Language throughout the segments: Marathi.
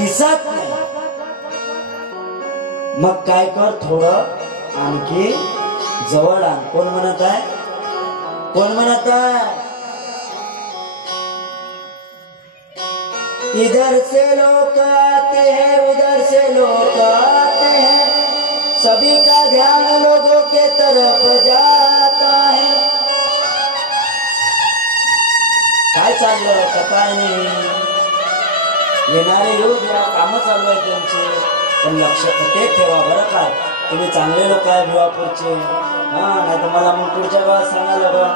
दिसत नाही. मग काय कर, थोडं आणखी जवळ आण. कोण म्हणत आहे? कोण म्हणत आहे? इधर से लोग आते हैं, उधर से लोग आते हैं, सभी का ध्यान लोगों के तरफ जाता है. काय चाललं का काय नाही? येणारे येऊ द्या, काम चालू आहे त्यांचे, पण लक्षात ते ठेवा बरं का, तुम्ही चांगले लोक आहे भिवापूरचे. नाही तर मला मग पुढच्या गावात सांगायला बघ,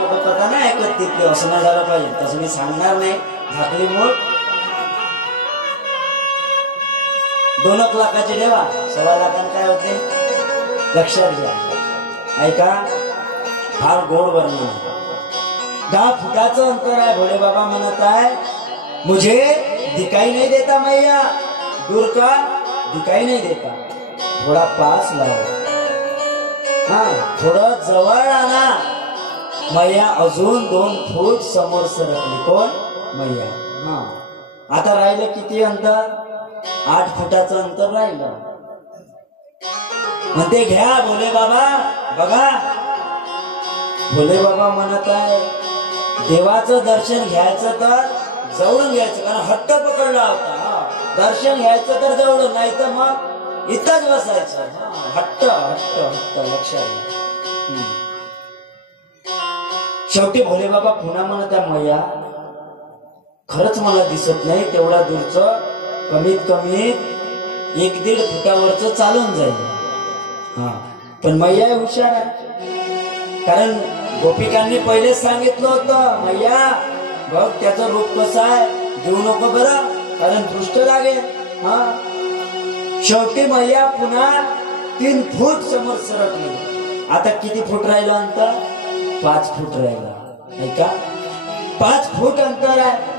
लोक कथा नाही ऐकत तिथले, असं नाही झालं पाहिजे. तसं मी सांगणार नाही. झाकली मूळ 2 लाखाचे देवा, 1.25 लाखांना काय होते लक्षात घ्या. ऐका, फार गोड वर्णन. 10 फुटाचं अंतर आहे. भोले बाबा म्हणत आहे, मुझे दिखाई नहीं देता मैया, दूर का दिखाई नहीं देता, थोडा पास लाव. थोडं जवळ आणा. मैया अजून 2 फूट समोर सरकली. कोण? मैया. आता राहिलं किती अंतर? 8 फुटाचं अंतर राहिलं. म्हणते घ्या भोले बाबा. बघा, भोले बाबा म्हणत आहे, देवाचं दर्शन घ्यायचं तर जवळून घ्यायचं, कारण हट्ट पकडला होता. दर्शन घ्यायचं तर जवळून, नाही तर मग इथंच बसायचं. हट्ट हट्ट हट्ट, लक्षात घ्या. शेवटी भोले बाबा पुन्हा म्हणत आहे, मैया खरंच मला दिसत नाही, तेवढा दूरचं कमीत कमी 1-1.5 फुटावरच चालून जाईल. पण मैया हुशार आहे, कारण गोपिकांनी पहिलेच सांगितलं होतं, मैया बघ त्याचं रूप कसं आहे, देऊ नको बरं, कारण दृष्ट लागेल. शेवटी मैया पुन्हा 3 फूट समोर सरकली. आता किती फूट राहिलं अंतर? 5 फूट राहिला. ऐका, 5 फूट अंतर आहे.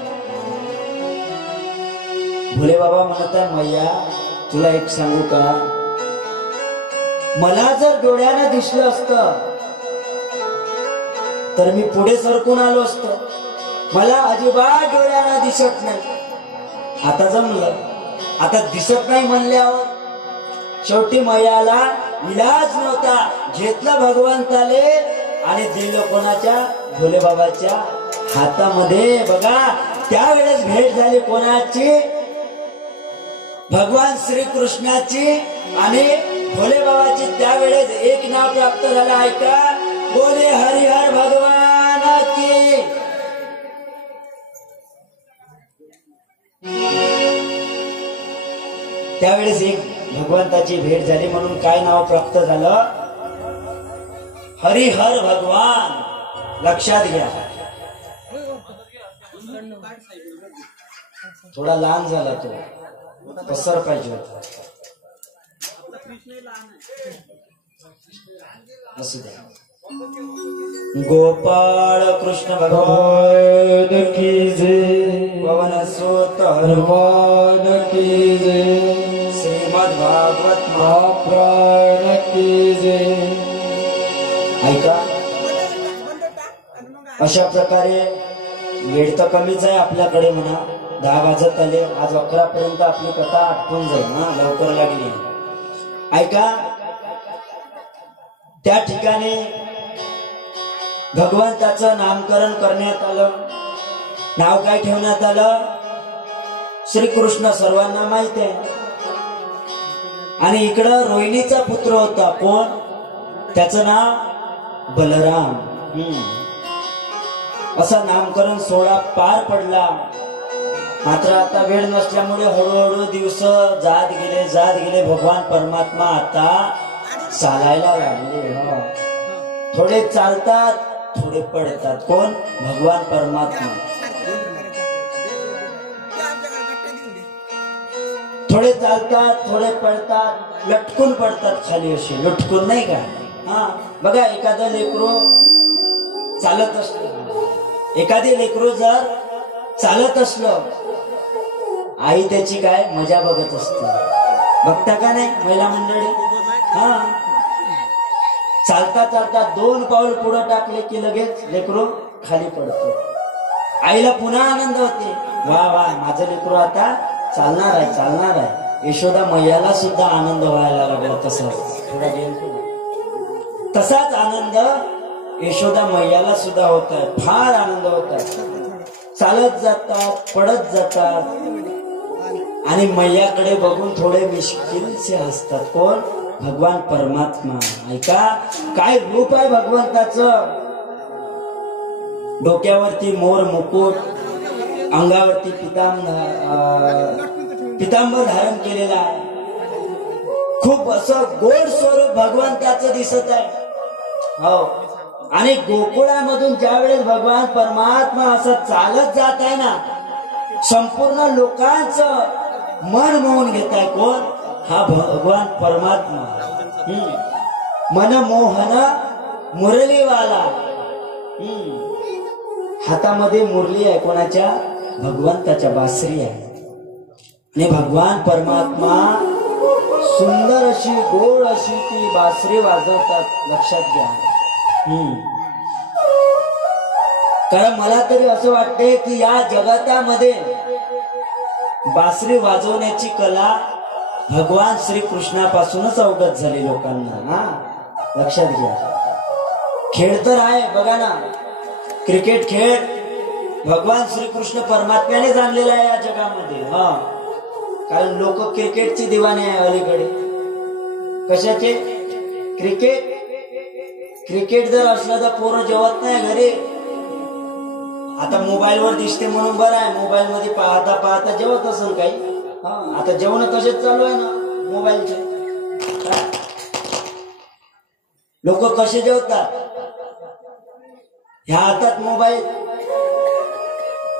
भोले बाबा म्हणत आहे, मैया तुला एक सांगू का, मला जर डोळ्यानं दिसलं असतं तर मी पुढे सरकून आलो असतो. मला अजिबात डोळ्यानं दिसत नाही. आता जमलं, आता दिसत नाही म्हणल्यावर शेवटी मैयाला इलाज नव्हता. घेतलं भगवंताले आणि दिलं कोणाच्या? भोले बाबाच्या हातामध्ये. बघा, त्यावेळेस भेट झाली कोणाची? भगवान श्रीकृष्णाची आणि भोले बाबाची. त्यावेळेस एक नाव प्राप्त झालं. ऐका, बोले हरिहर भगवान की. त्यावेळेस एक भगवंताची भेट झाली, म्हणून काय नाव प्राप्त झालं? हरिहर भगवान. लक्षात घ्या. थोडा लहान झाला तो, पसर पाहिजे होता. असू द्या. गोपाळ कृष्ण भगवान की जय, पवन सुत हनुमान की जय, श्रीमद भागवत महापुराण की जय. ऐका, अशा प्रकारे वेळ तर कमीच आहे आपल्याकडे म्हणा. 10 वाजत आले. आज 11 पर्यंत आपली कथा आटपून जाईल. लवकर लागली. ऐका, त्या ठिकाणी भगवंताचं नामकरण करण्यात आलं. नाव काय ठेवण्यात आलं? श्रीकृष्ण, सर्वांना माहिती आहे. आणि इकडं रोहिणीचा पुत्र होता. कोण? त्याचं नाव बलराम. असा नामकरण सोहळा पार पडला. मात्र आता वेळ नसल्यामुळे हळूहळू दिवस जात गेले. भगवान परमात्मा आता चालायला लागले. थोडे चालतात, थोडे पडतात. कोण? भगवान परमात्मा. थोडे चालतात, थोडे पडतात, लटकून पडतात खाली, असे लटकून, नाही का? बघा, एखादं लेकरू चालत असलं, एखादी लेकरू जर चालत असलं, आई त्याची काय मजा बघत असते. बघता का नाही महिला मंडळी? चालता चालता 2 पाऊल पुढे टाकले की लगेच लेकरू खाली पडतो. आईला पुन्हा आनंद होते, वा वा, माझं लेकरू आता चालणार आहे, चालणार आहे. यशोदा मैयाला सुद्धा आनंद व्हायला लागला. तसाच आनंद यशोदा मैयाला सुद्धा होत आहे. फार आनंद होत आहे. चालत जातात, पडत जातात आणि मैयाकडे बघून थोडे मिश्किलसे हसतात. कोण? भगवान परमात्मा. ऐका काय रूप आहे भगवंताचं. डोक्यावरती मोर मुकुट, अंगावरती पितांबर धारण केलेला आहे. खूप असं गोड स्वरूप भगवंताचं दिसत आहे. हो, आणि गोकुळामधून ज्या वेळेस भगवान परमात्मा असं चालत जात आहे ना, संपूर्ण लोकांचं मन मोहून घेत आहे. कोण? हा भगवान परमात्मा. मनमोहन मुरलीवाला. हातामध्ये मुरली आहे. कोणाच्या? भगवंताच्या. बासरी आहे. आणि भगवान परमात्मा सुंदर अशी गोड अशी ती बासरी वाजवतात. लक्षात घ्या. कारण मला तरी असं वाटते की या जगतामध्ये बासरी वाजवण्याची कला भगवान श्रीकृष्णापासूनच अवगत झाली लोकांना. लक्षात घ्या. खेळ तर आहे बघा ना, क्रिकेट खेळ भगवान श्रीकृष्ण परमात्म्याने जाणलेला आहे या जगामध्ये. कारण लोक क्रिकेटची दिवाणी आहे अलीकडे. कशाचे? क्रिकेट. क्रिकेट जर असलं तर पोरं जेवत नाही घरी. आता मोबाईलवर दिसते म्हणून बरं आहे. मोबाईल मध्ये पाहता पाहता जेवत असेल काही. आता जेवण तसेच चालू आहे ना मोबाईलचे. लोक कसे जेवतात? ह्या हातात मोबाईल.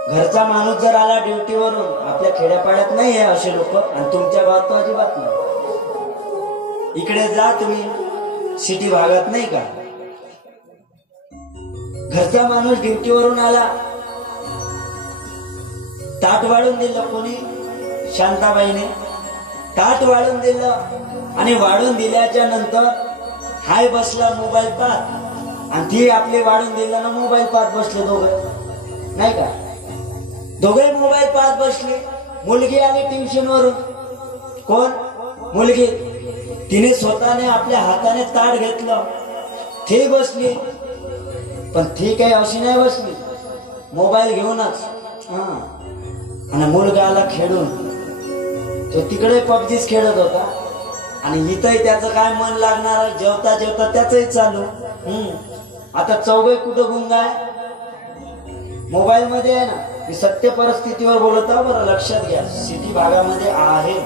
घरचा माणूस जर आला ड्युटीवरून, आपल्या खेड्यापाड्यात नाही आहे असे लोक, आणि तुमच्या गावात तर अजिबात नाही. इकडे जा तुम्ही, सिटी भागात नाही का. घरचा माणूस ड्युटीवरून आला, ताट वाढून दिलं. कोणी? शांताबाईने ताट वाढून दिलं. आणि वाढून दिल्याच्या नंतर हाय बसला मोबाईल पाहत, आणि ती आपली वाढून दिलं ना मोबाईल पाहत बसले दोघे. नाही का? दोघे मोबाईल पाहत बसले. मुलगी आली ट्युशन वरून. कोण? मुलगी. तिने स्वतःने आपल्या हाताने ताट घेतलं. ती बसली. पण ती काही अशी नाही बसली, मोबाईल घेऊनच. आणि मुलगा आला खेळून. तो तिकडे पबजीच खेळत होता, आणि इथंही त्याचं काय मन लागणार. जेवता जेवता त्याचंही चालू. आता चौघे कुठं गुंग आहे? मोबाईल मध्ये आहे ना. मी सत्य परिस्थितीवर बोलत आहे बरं, लक्षात घ्या. सिटी भागामध्ये आहे.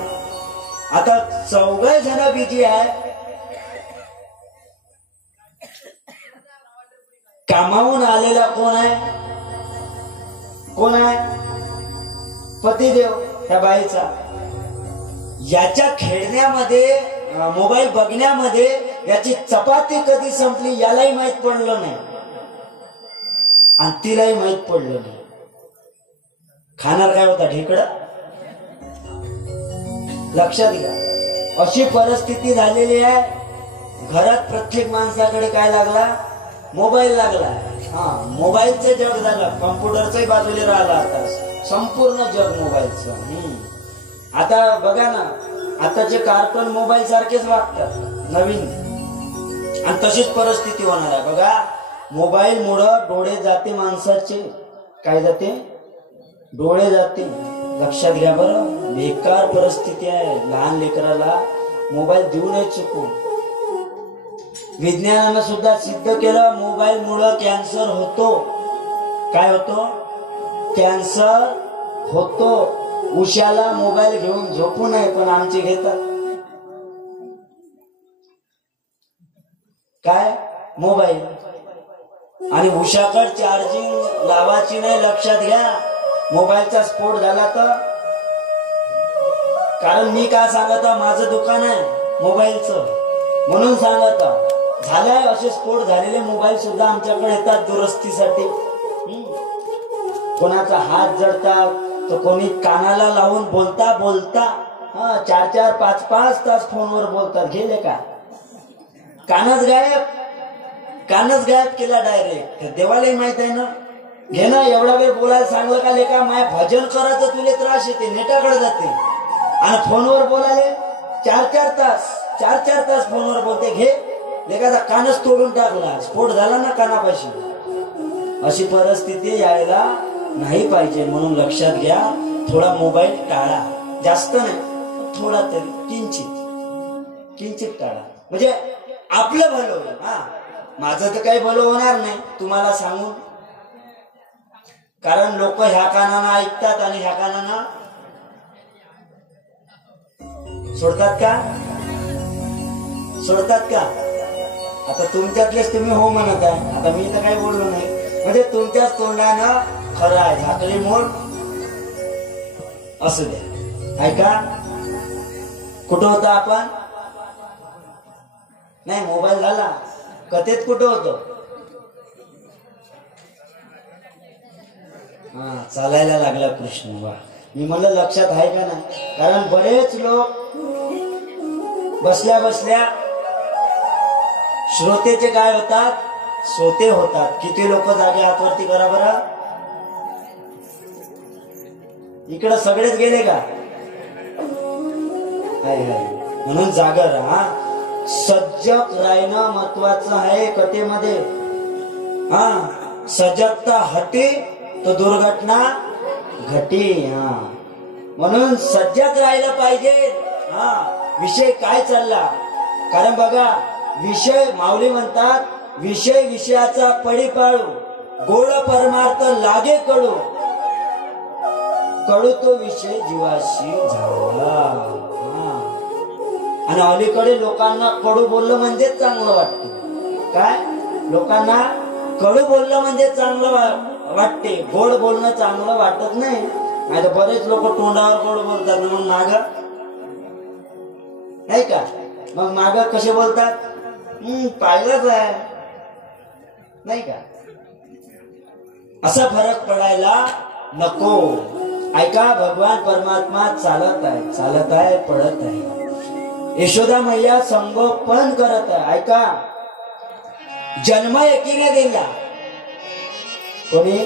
आता चौघे जण बिजी आहे. कामावून आलेला कोण आहे? कोण आहे? पतिदेव त्या बाईचा. याच्या खेळण्यामध्ये, मोबाईल बघण्यामध्ये याची चपाती कधी संपली यालाही माहित पडलं नाही, आणि तिलाही माहित पडलं नाही. खाणार काय होता? ढेकळं. लक्षात घ्या. अशी परिस्थिती झालेली आहे. घरात प्रत्येक माणसाकडे काय लागला? मोबाईल लागला. मोबाईलचं जग झालं. कम्प्युटरचंही बाजूला राहिला. आता संपूर्ण जग मोबाईलचं. आता बघा ना, आताचे कार्टून मोबाईल सारखेच वागतात नवीन, आणि तशीच परिस्थिती होणार आहे. बघा, मोबाईल मुळे डोळे जाते माणसाचे. काय जाते? डोळे जाते. लक्षात घ्या बरं. बेकार परिस्थिती आहे. लहान लेकराला मोबाईल देऊ नये चुकून. विज्ञानानं सुद्धा सिद्ध केलं, मोबाईल मुळे कॅन्सर होतो. काय होतो? कॅन्सर होतो. उशाला मोबाईल घेऊन झोपू नये, पण आमचे घेतात. काय? मोबाईल. आणि उशाकड चार्जिंग लावायची नाही. लक्षात घ्या. मोबाईलचा स्फोट झाला तर. कारण मी काय सांगत, माझं दुकान आहे मोबाईलचं, म्हणून सांगत. झालाय असे स्फोट झालेले मोबाईल सुद्धा आमच्याकडे येतात दुरुस्तीसाठी. कोणाचा हात जळतात, तर कोणी कानाला लावून बोलता बोलता 4-4, 5-5 तास फोनवर बोलतात. गेले का? कानच गायब. कानच गायब केला डायरेक्ट. देवालाही माहित आहे ना. घे ना, एवढा वेळ बोलायला सांगलं का लेका, माय भजन करायचं तुले त्रास येते, नेटाकडे जाते. आणि फोनवर बोलायले 4-4 तास फोनवर बोलते. घे लेकाचा कानच तोडून टाकला, स्फोट झाला ना कानापाशी. अशी परिस्थिती यायला नाही पाहिजे, म्हणून लक्षात घ्या. थोडा मोबाईल टाळा, जास्त नाही, थोडा तरी किंचित टाळा, म्हणजे आपलं भलं होईल. हा, माझं तर काही भलं होणार नाही तुम्हाला सांगून, कारण लोक ह्या कानानं ऐकतात आणि ह्या कानानं सोडतात का? आता तुमच्यातलेच तुम्ही हो म्हणत आहे, आता मी तर काही बोललो नाही. म्हणजे तुमच्याच तोंडानं खरं आहे, झाकली मोड असू द्या. ऐका, कुठं होता आपण? नाही, मोबाईल झाला. कथेत कुठं होतो? हा, चालायला लागला कृष्ण. वा, मी म्हणलं लक्षात आहे का नाही, कारण बरेच लोक बसल्या बसल्या श्रोतेचे काय होतात, श्रोते होतात. किती लोक जागे, हातवरती करा बरं. इकडं सगळेच गेले का? म्हणून जागर राहा, सजग राहणं महत्वाचं आहे कथेमध्ये. हा, सजगता हटी तो दुर्घटना घटी. हा, म्हणून सजग राहायला पाहिजे. हा, विषय काय चालला, कारण बघा, विषय माऊली म्हणतात, विषय विषयाचा पडी पाळू, गोड परमार्थ लागे कडू, कडू तो विषय जीवाशी झाला. आणि अलीकडे लोकांना कडू बोललं म्हणजे चांगलं वाटतं. काय, लोकांना कडू बोललं म्हणजे चांगलं वाटते, गोड बोलणं चांगलं वाटत नाही. आता बरेच लोक तोंडावर गोड बोलतात, मग माग नाही का, मग माग कसे बोलतात, पाहिलंच आहे नाही का. असा फरक पडायला नको. ऐका, भगवान परमात्मा चालत आहे, पडत आहे. यशोदा मैया संगोपन करत आहे. ऐका, जन्म एकीने दिला, कोणी?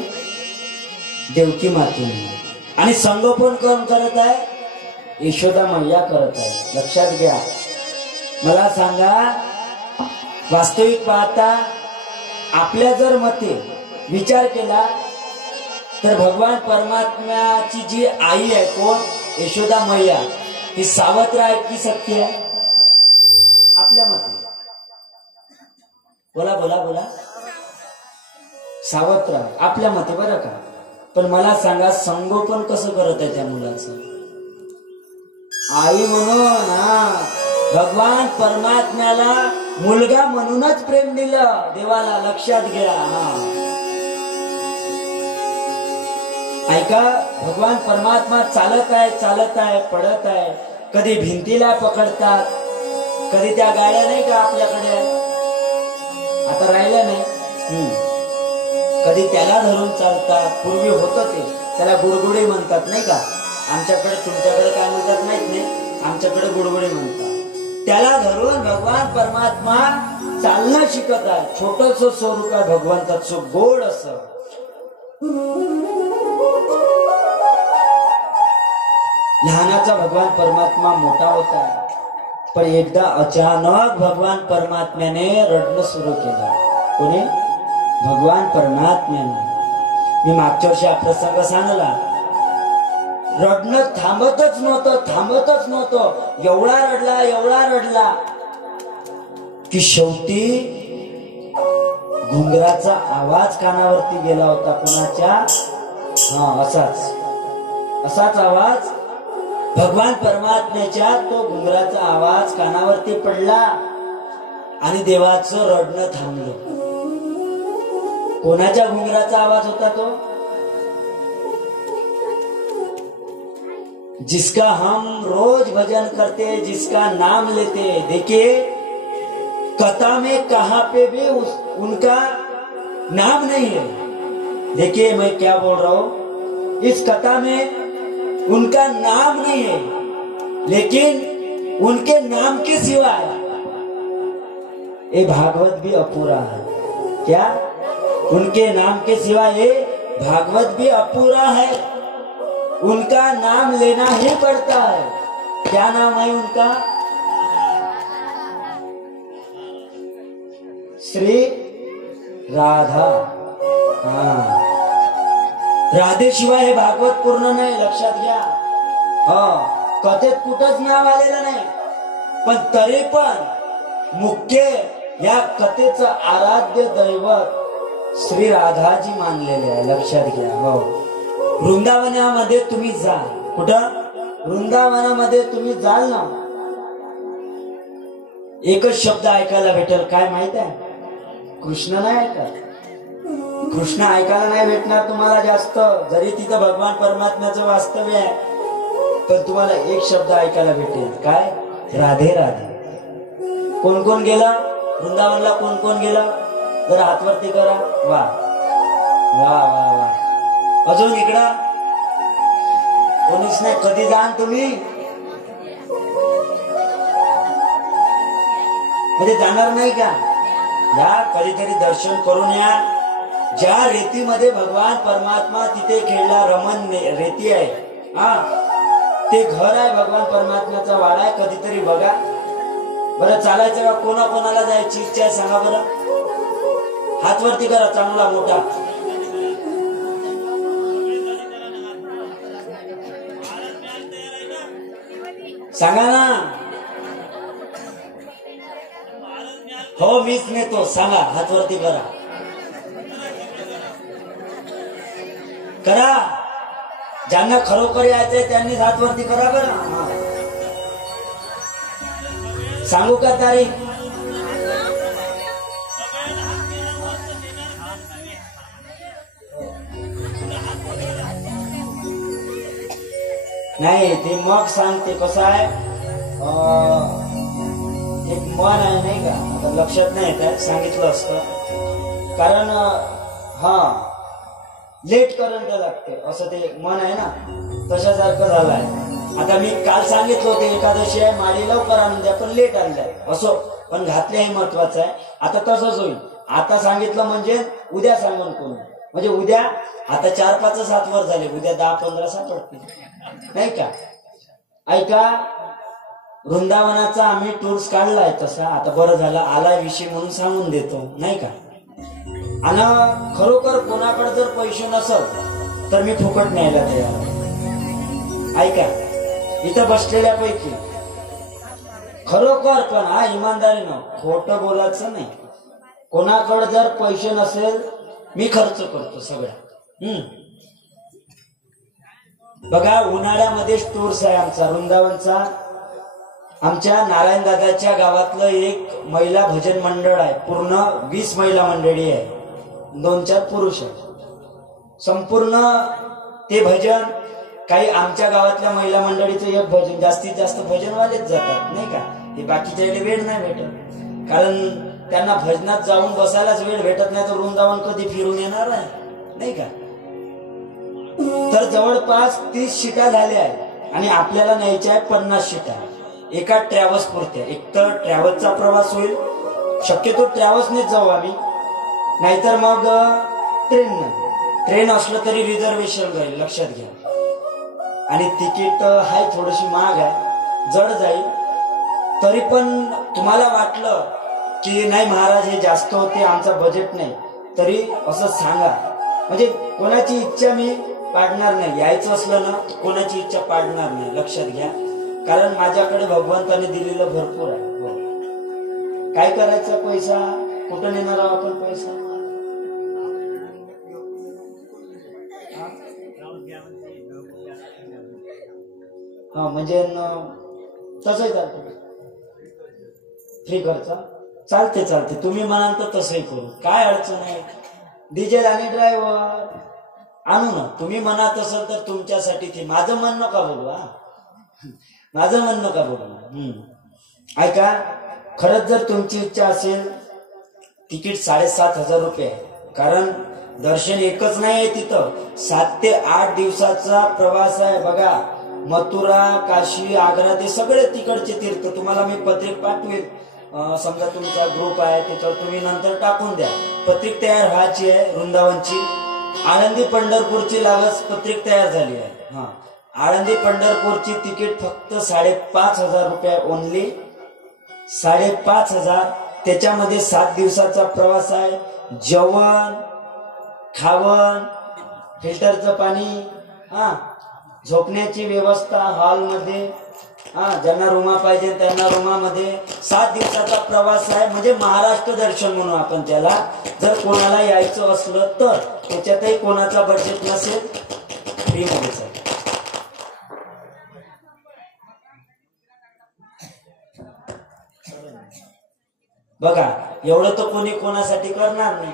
देवकी मातेने. आणि संगोपन कोण करत आहे? यशोदा मैया करत आहे. लक्षात घ्या. मला सांगा, वास्तविक पाहता आपल्या जर मते विचार केला तर भगवान परमात्म्याची जी आई आहे, कोण? यशोदा मैया, ती सावत्र आहे की सत्य आहे? आपल्या मते बोला. सावत्र आहे आपल्या मते, बरं का. पण मला सांगा, संगोपन कसं करत आहे त्या मुलाचं? आई म्हणून. हा, भगवान परमात्म्याला मुलगा म्हणूनच प्रेम दिलं देवाला. लक्षात घ्या. ऐका, भगवान परमात्मा चालत आहे, पडत आहे. कधी भिंतीला पकडतात, कधी त्या गाड्या नाही का आपल्याकडे आता राहिल्या नाही, कधी त्याला धरून चालतात. पूर्वी होतं ते, त्याला गुडगुडे म्हणतात नाही का. आमच्याकडे, तुमच्याकडे काय म्हणतात माहित नाही, आमच्याकडे गुडगुडे म्हणतात. त्याला धरून भगवान परमात्मा चालणं शिकत आहे. छोटस स्वरूप आहे भगवंताचं, गोड असं. लहानाचा भगवान परमात्मा मोठा होता, पण एकदा अचानक भगवान परमात्म्याने रडणं सुरू केलं. कोणी? भगवान परमात्म्याने. मी मागच्या वर्षी हा प्रसंग सांगला. रडणं थांबतच नव्हतं. एवढा रडला की शेवटी घुंगराचा आवाज कानावरती गेला होता. कोणाच्या? असाच आवाज भगवान परमात्म्याच्या. तो घुंगराचा आवाज कानावरती पडला आणि देवाचं रडणं थांबलं. कोणाच्या घुंगराचा आवाज होता तो? जिसका हम रोज भजन करते, जिसका नाम लेते. देखिए, कथा में कहां पे भी उनका नाम नहीं है. देखिए मैं क्या बोल रहा हूं, इस कथा में उनका नाम नहीं है, लेकिन उनके नाम के सिवाय ये भागवत भी अपूरा है. क्या? उनके नाम के सिवाय ये भागवत भी अपूरा है, उनका नाम लेना ही पड़ता है। क्या नाम है उनका? श्री राधा। हाँ, राधेशिवाय हे भागवत पूर्ण नाही, लक्षात घ्या। कथेत कुठंच नाव आलेलं नाही, पण तरी पण मुख्य या कथेचं आराध्य दैवत श्री राधाजी मानलेले आहे, लक्षात घ्या। हो, वृंदावनामध्ये तुम्ही जा, कुठं? वृंदावनामध्ये तुम्ही जाल ना, एकच शब्द ऐकायला भेटेल, काय माहित आहे? कृष्ण नाही ऐकत, कृष्ण ऐकायला नाही भेटणार तुम्हाला जास्त, जरी तिथं भगवान परमात्म्याचं वास्तव्य आहे, पण तुम्हाला एक शब्द ऐकायला भेटेल, काय? राधे राधे। कोण कोण गेला वृंदावनला? कोण कोण गेला? जरा हातवरती करा। वा वा वा वा। अजून इकडं कोणीच नाही? कधी जाण तुम्ही? म्हणजे जाणार नाही का? या, कधीतरी दर्शन करून या। ज्या रेतीमध्ये भगवान परमात्मा तिथे खेळला, रमण रेती आहे, हा, ते घर आहे, भगवान परमात्म्याचा वाडा आहे, कधीतरी बघा बरं। चालायचं का? कोणाकोणाला जायची इच्छा आहे सांगा बरं, हातवरती करा चांगला मोठा। सांगा ना। हो, मीच नेतो, सांगा, हातवरती करा करा। ज्यांना खरोखर यायचंय त्यांनी हातवरती करा बरं। सांगू का तारीख? नाही, ते मग सांगते। कसं आहे, एक मन आहे नाही का, आता लक्षात नाही येत, सांगितलं असतं, कारण हा लेट करंट लागते असं ते मन आहे ना, तशासारखं झालंय। आता मी काल सांगितलं होतं एकादशी आहे, माडी लवकर आणून द्या, पण लेट आणलाय, असो, पण घातले हे महत्वाचं आहे। आता तसंच होईल, आता सांगितलं म्हणजे उद्या सांगून कोण, म्हणजे उद्या आता 4-5 7 वर झाले, उद्या 10-15 सापडतील नाही का? ऐका, वृंदावनाचा आम्ही टूर्स काढलाय तसा, आता बरं झालं आलाय विषय म्हणून सांगून देतो नाही का? आणि खरोखर कोणाकडे जर पैसे नसल तर मी फुकट न्यायला तयार। ऐका, इथं बसलेल्यापैकी खरोखर, पण हा इमानदारीनं, खोटं बोलायचं नाही। कोणाकडे जर पैसे नसेल, मी खर्च करतो सगळ्या। बघा, उन्हाळ्यामध्ये टूर्स आहे आमचा वृंदावनचा। आमच्या नारायण दादाच्या गावातलं एक महिला भजन मंडळ आहे, पूर्ण 20 महिला मंडळी आहे, 2-4 पुरुष आहे। संपूर्ण ते भजन, काही आमच्या गावातल्या महिला मंडळीचं एक भजन, जास्तीत जास्त भजनवालेच जातात नाही का? हे बाकीच्या वेळ नाही भेटत, कारण त्यांना भजनात जाऊन बसायलाच वेळ भेटत नाही, तर वृंदावन कधी फिरून येणार आहे नाही का? तर जवळपास 30 सीटा झाल्या आहेत आणि आपल्याला न्यायच्या आहे 50 सीटा एका ट्रॅव्हल्स पुरत्या। एक तर ट्रॅव्हल्सचा प्रवास होईल, शक्यतो ट्रॅव्हल्सनेच जाऊ आम्ही, नाहीतर मग ट्रेन असलं तरी रिझर्वेशन राहील, लक्षात घ्या। आणि तिकीट हाय थोडीशी महाग आहे, जड जाईल। तरी पण तुम्हाला वाटलं की नाही महाराज हे जास्त होते, आमचा बजेट नाही, तरी असं सांगा, म्हणजे कोणाची इच्छा मी पाडणार नाही। यायचं असलं ना, कोणाची इच्छा पाडणार नाही, लक्षात घ्या, कारण माझ्याकडे भगवंताने दिलेलं भरपूर आहे। काय करायचं, पैसा कुठं नेणार आहोत आपण पैसा? हा, म्हणजे तसंही चालतं, फ्री खर्च चालते, तुम्ही म्हणाल तर तसंही करू, काय अडचण आहे। डिझेल आणि ड्रायव्हर आणू ना, तुम्ही म्हणत असाल तर तुमच्यासाठी ते, माझं मन नका बोलू, माझं मन नका बोलू। ऐका, खरंच जर तुमची इच्छा असेल, तिकीट 7,500 रुपये आहे, कारण दर्शन एकच नाही आहे तिथं, 7 ते 8 दिवसाचा प्रवास आहे। बघा, मथुरा, काशी, आग्रा, ते सगळे तिकडचे तीर्थ तुम्हाला मी पत्रिक पाठवेल, समजा तुमचा ग्रुप आहे त्याच्यावर तुम्ही नंतर टाकून द्या, पत्रिक तयार व्हायची आहे वृंदावनची, आळंदी पंढरपूरची लागस पत्रिक तयार झाली आहे. हा, आळंदी पंढरपूरची तिकीट फक्त 5,500 रुपये ओनली. 5,500. त्याच्यामध्ये 7 दिवसाचा प्रवास आहे. जेवण, खावण, फिल्टरचं पाणी, हा, झोपण्याची व्यवस्था हॉलमध्ये, हा, ज्यांना रूमा पाहिजे त्यांना रूमामध्ये. 7 दिवसाचा प्रवास आहे. म्हणजे महाराष्ट्र दर्शन म्हणून आपण त्याला. जर कोणाला यायचं असलं तर त्याच्यातही कोणाचा बजेट नसेल, फ्री मध्येच आहे. बघा, एवढं तर कोणी कोणासाठी करणार नाही.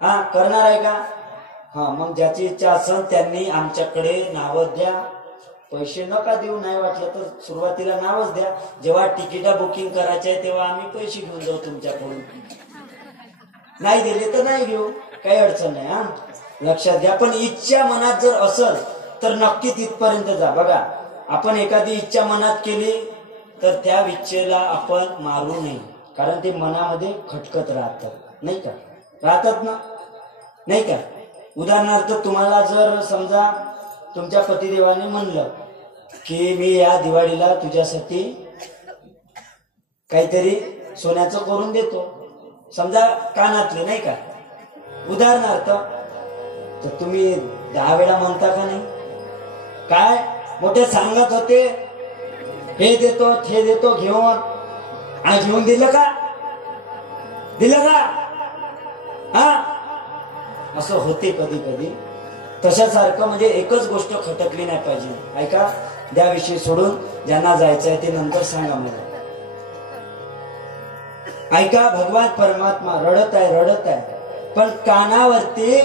हा, करणार आहे का? हा, मग ज्याची इच्छा असेल त्यांनी आमच्याकडे नावं द्या. पैसे नका देऊ, नाही वाटलं तर सुरुवातीला नावच द्या. जेव्हा तिकीटा बुकिंग करायचे आहे तेव्हा आम्ही पैसे घेऊन जाऊ तुमच्याकडून. नाही दिले तर नाही घेऊ, काही अडचण नाही. हा, लक्षात घ्या. पण इच्छा मनात जर असेल तर नक्की तिथपर्यंत जा. बघा, आपण एखादी इच्छा मनात केली तर त्या इच्छेला आपण मारू नये, कारण ते मनामध्ये खटकत राहतात, नाही का? राहतात ना, नाही का? उदाहरणार्थ, तुम्हाला जर समजा तुमच्या पतिदेवाने म्हणलं की मी या दिवाळीला तुझ्यासाठी काहीतरी सोन्याचं करून देतो, समजा कानातले, नाही का? उदाहरणार्थ, तर तुम्ही 10 वेळा म्हणता का नाही? काय मोठे सांगत होते, हे देतो ते देतो घेऊन, आणि घेऊन दिलं का? दिलं का? हा, असं होते कधी कधी. तशासारखं म्हणजे एकच गोष्ट खटकली नाही पाहिजे. ऐका, द्या विषय सोडून, ज्यांना जायचंय ते नंतर सांगा मला. ऐका, भगवान परमात्मा रडत आहे, पण कानावरती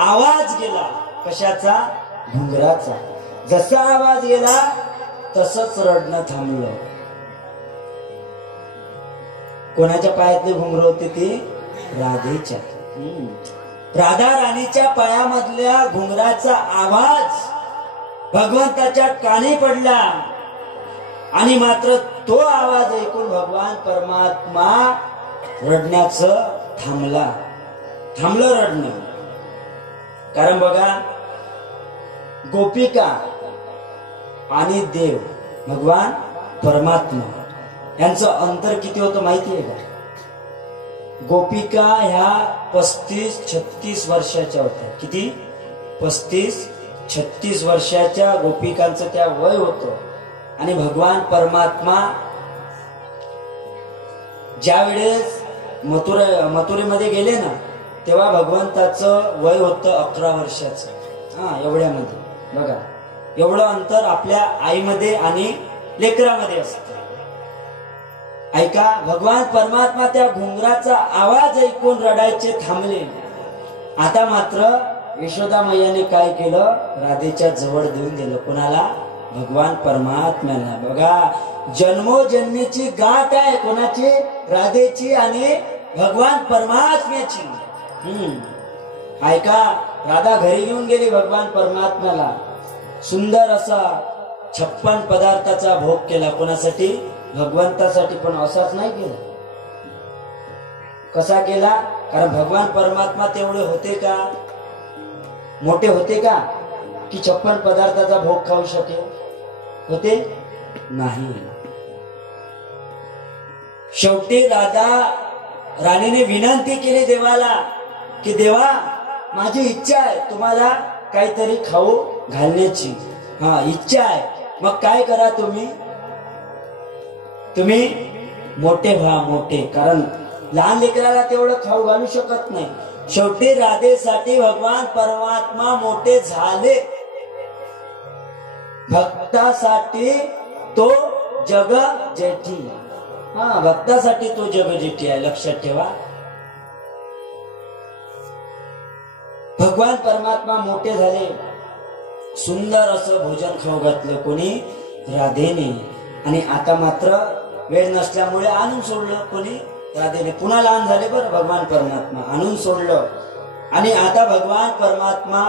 आवाज गेला. कशाचा? घुंगराचा. जसा आवाज गेला तसंच रडणं थांबलं. कोणाच्या पायातले घुंगर होते? ते राधेच्या. राधा राणीच्या पायामधल्या घुंगराचा आवाज भगवंताच्या कानी पडला, आणि मात्र तो आवाज ऐकून भगवान परमात्मा रडण्याचं थांबलं रडणं. कारण बघा, गोपिका आणि देव भगवान परमात्मा यांचं अंतर किती होतं माहिती आहे का? गोपिका ह्या 35-36 वर्षाच्या होत्या. किती? 35-36 वर्षाच्या गोपिकांचं त्या वय होतं. आणि भगवान परमात्मा ज्या वेळेस मथुरेमध्ये गेले ना, तेव्हा भगवंताचं वय होतं 11 वर्षाचं. हा, एवढ्यामध्ये बघा, एवढं अंतर आपल्या आईमध्ये आणि लेकरामध्ये असतं. ऐका, भगवान परमात्मा त्या घुंगराचा आवाज ऐकून रडायचे थांबले. आता मात्र यशोदा मैयाने काय केलं? राधेच्या जवळ देऊन दिलं. कोणाला? भगवान परमात्म्याला. बघा, जन्मोजन्मीची गाठ आहे. कोणाची? राधेची आणि भगवान परमात्म्याची. ऐका, राधा घरी घेऊन गेली भगवान परमात्म्याला. सुंदर असा 56 पदार्थाचा भोग केला. कोणासाठी? भगवंतासाठी. पण असाच नाही केला. कसा केला? कारण भगवान परमात्मा तेवढे होते का? मोठे होते का की 56 पदार्थाचा भोग खाऊ शके? होते नाही. शेवटी राधा राणीने विनंती केली देवाला की देवा, माझी इच्छा आहे तुम्हाला काहीतरी खाऊ घालण्याची. हा, इच्छा आहे. मग काय करा तुम्ही मोठे व्हा, मोठे. कारण लहान लेकराला तेवढं खाऊ घालू शकत नाही. शेवटी राधेसाठी भगवान परमात्मा मोठे झाले. भक्तासाठी तो जग जेठी. हा, भक्तासाठी तो जग जेठी आहे, लक्षात ठेवा. भगवान परमात्मा मोठे झाले. सुंदर असं भोजन खाऊ घातलं. कोणी? राधेने. आणि आता मात्र वेळ नसल्यामुळे आणून सोडलं. कोणी? राधेने. पुन्हा लहान झाले बरं भगवान परमात्मा, आणून सोडलं. आणि आता भगवान परमात्मा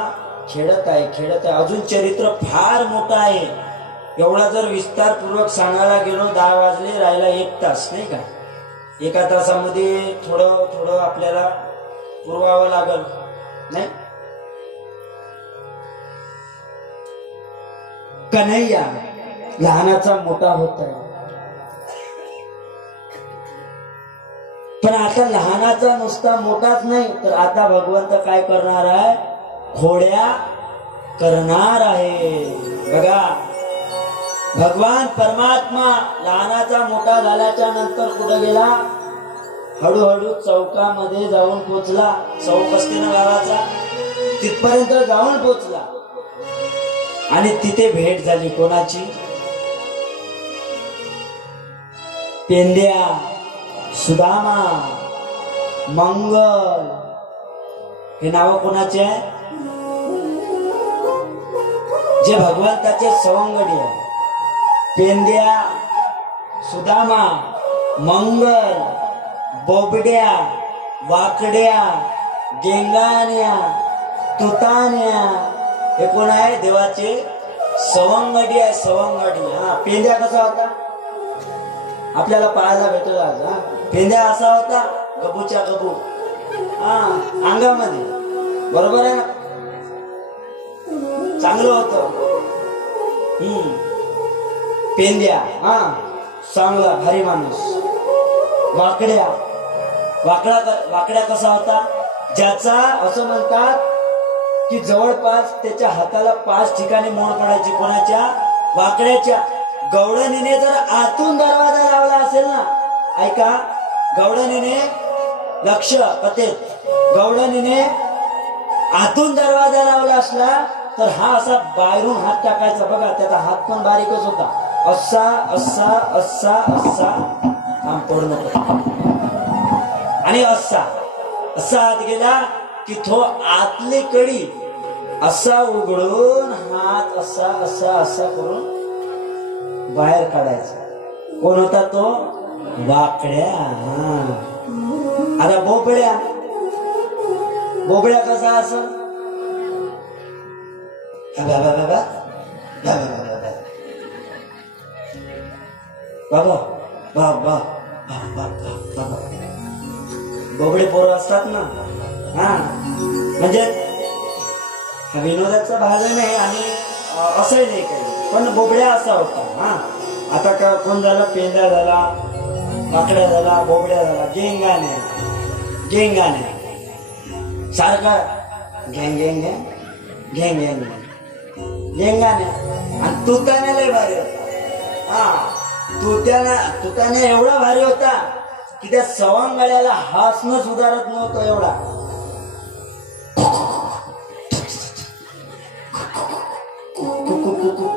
खेळत आहे. अजून चरित्र फार मोठं आहे. एवढा जर विस्तारपूर्वक सांगायला गेलो 10 वाजले, राहिला 1 तास, नाही का? 1 तासामध्ये थोडं आपल्याला पुरवावं लागल, नाही? कन्हैया लहानाचा मोठा होत आहे. पण आता लहानाचा नुसता मोठाच नाही, तर आता भगवंत काय करणार आहे? खोड्या करणार आहे. बघा, भगवान परमात्मा लहानाचा मोठा झाल्याच्या नंतर कुठे गेला? हळूहळू चौकामध्ये जाऊन पोचला. चौक असते ना गावाचा, तिथपर्यंत जाऊन पोचला. आणि तिथे भेट झाली कोणाची? पेंद्या, सुदामा, मंगल, हे नाव कोणाचे आहे? जे भगवंताचे सवंगडी आहे. पेंद्या, सुदामा, मंगल, बोबड्या, वाकड्या, गेंगाण्या, तुतान्या, हे कोण आहे? देवाचे सवंगडी आहे. सवंगडी. हा, पेंद्या कसा होता? आपल्याला पाहायला भेटला आज. पेंद्या असा होता, गबूच्या गबू, हा, अंगामध्ये. बरोबर आहे ना? चांगलं होत. पेंद्या, हा, चांगला भारी माणूस. वाकड्या, वाकड्या कसा होता? ज्याचा असं म्हणतात की जवळपास त्याच्या हाताला 5 ठिकाणी मोड पडायची. कोणाच्या? वाकड्याच्या. गवळणीने जर आतून दरवाजा लावला असेल ना, ऐका, गवळणीने, लक्ष पतेत, गवळणीने आतून दरवाजा लावला असला तर हा असा बाहेरून हात टाकायचा. बघा, त्याचा हात पण बारीकच होता. असा असा असा असा, काम पडू नको, आणि असा असा हात गेला की तो आतली कडी असा उघडून हात असा असा असा करून बाहेर काढायचा. कोण होता तो? वाकड्या. आता बोबड्या, बोबड्या कसा असं? बाबा बाबा बाबा, बोबडे पोरं असतात ना, हा, म्हणजे विनोदाचा भाग नाही आणि असंही नाही काही, पण बोबड्या असा होता. हा, आता का कोण झाला? पेंद्या झाला, वाकड्या झाला, बोबड्या झाला, गेंगाण्या, गेंगाण्या सारखा गँग गँग गँग गँग गँग गेंगाण्या. आणि तुताने लय भारी होता. हा, तुताने एवढा भारी होता की त्या सवंगड्याला हसणं सुधारत नव्हतं. एवढा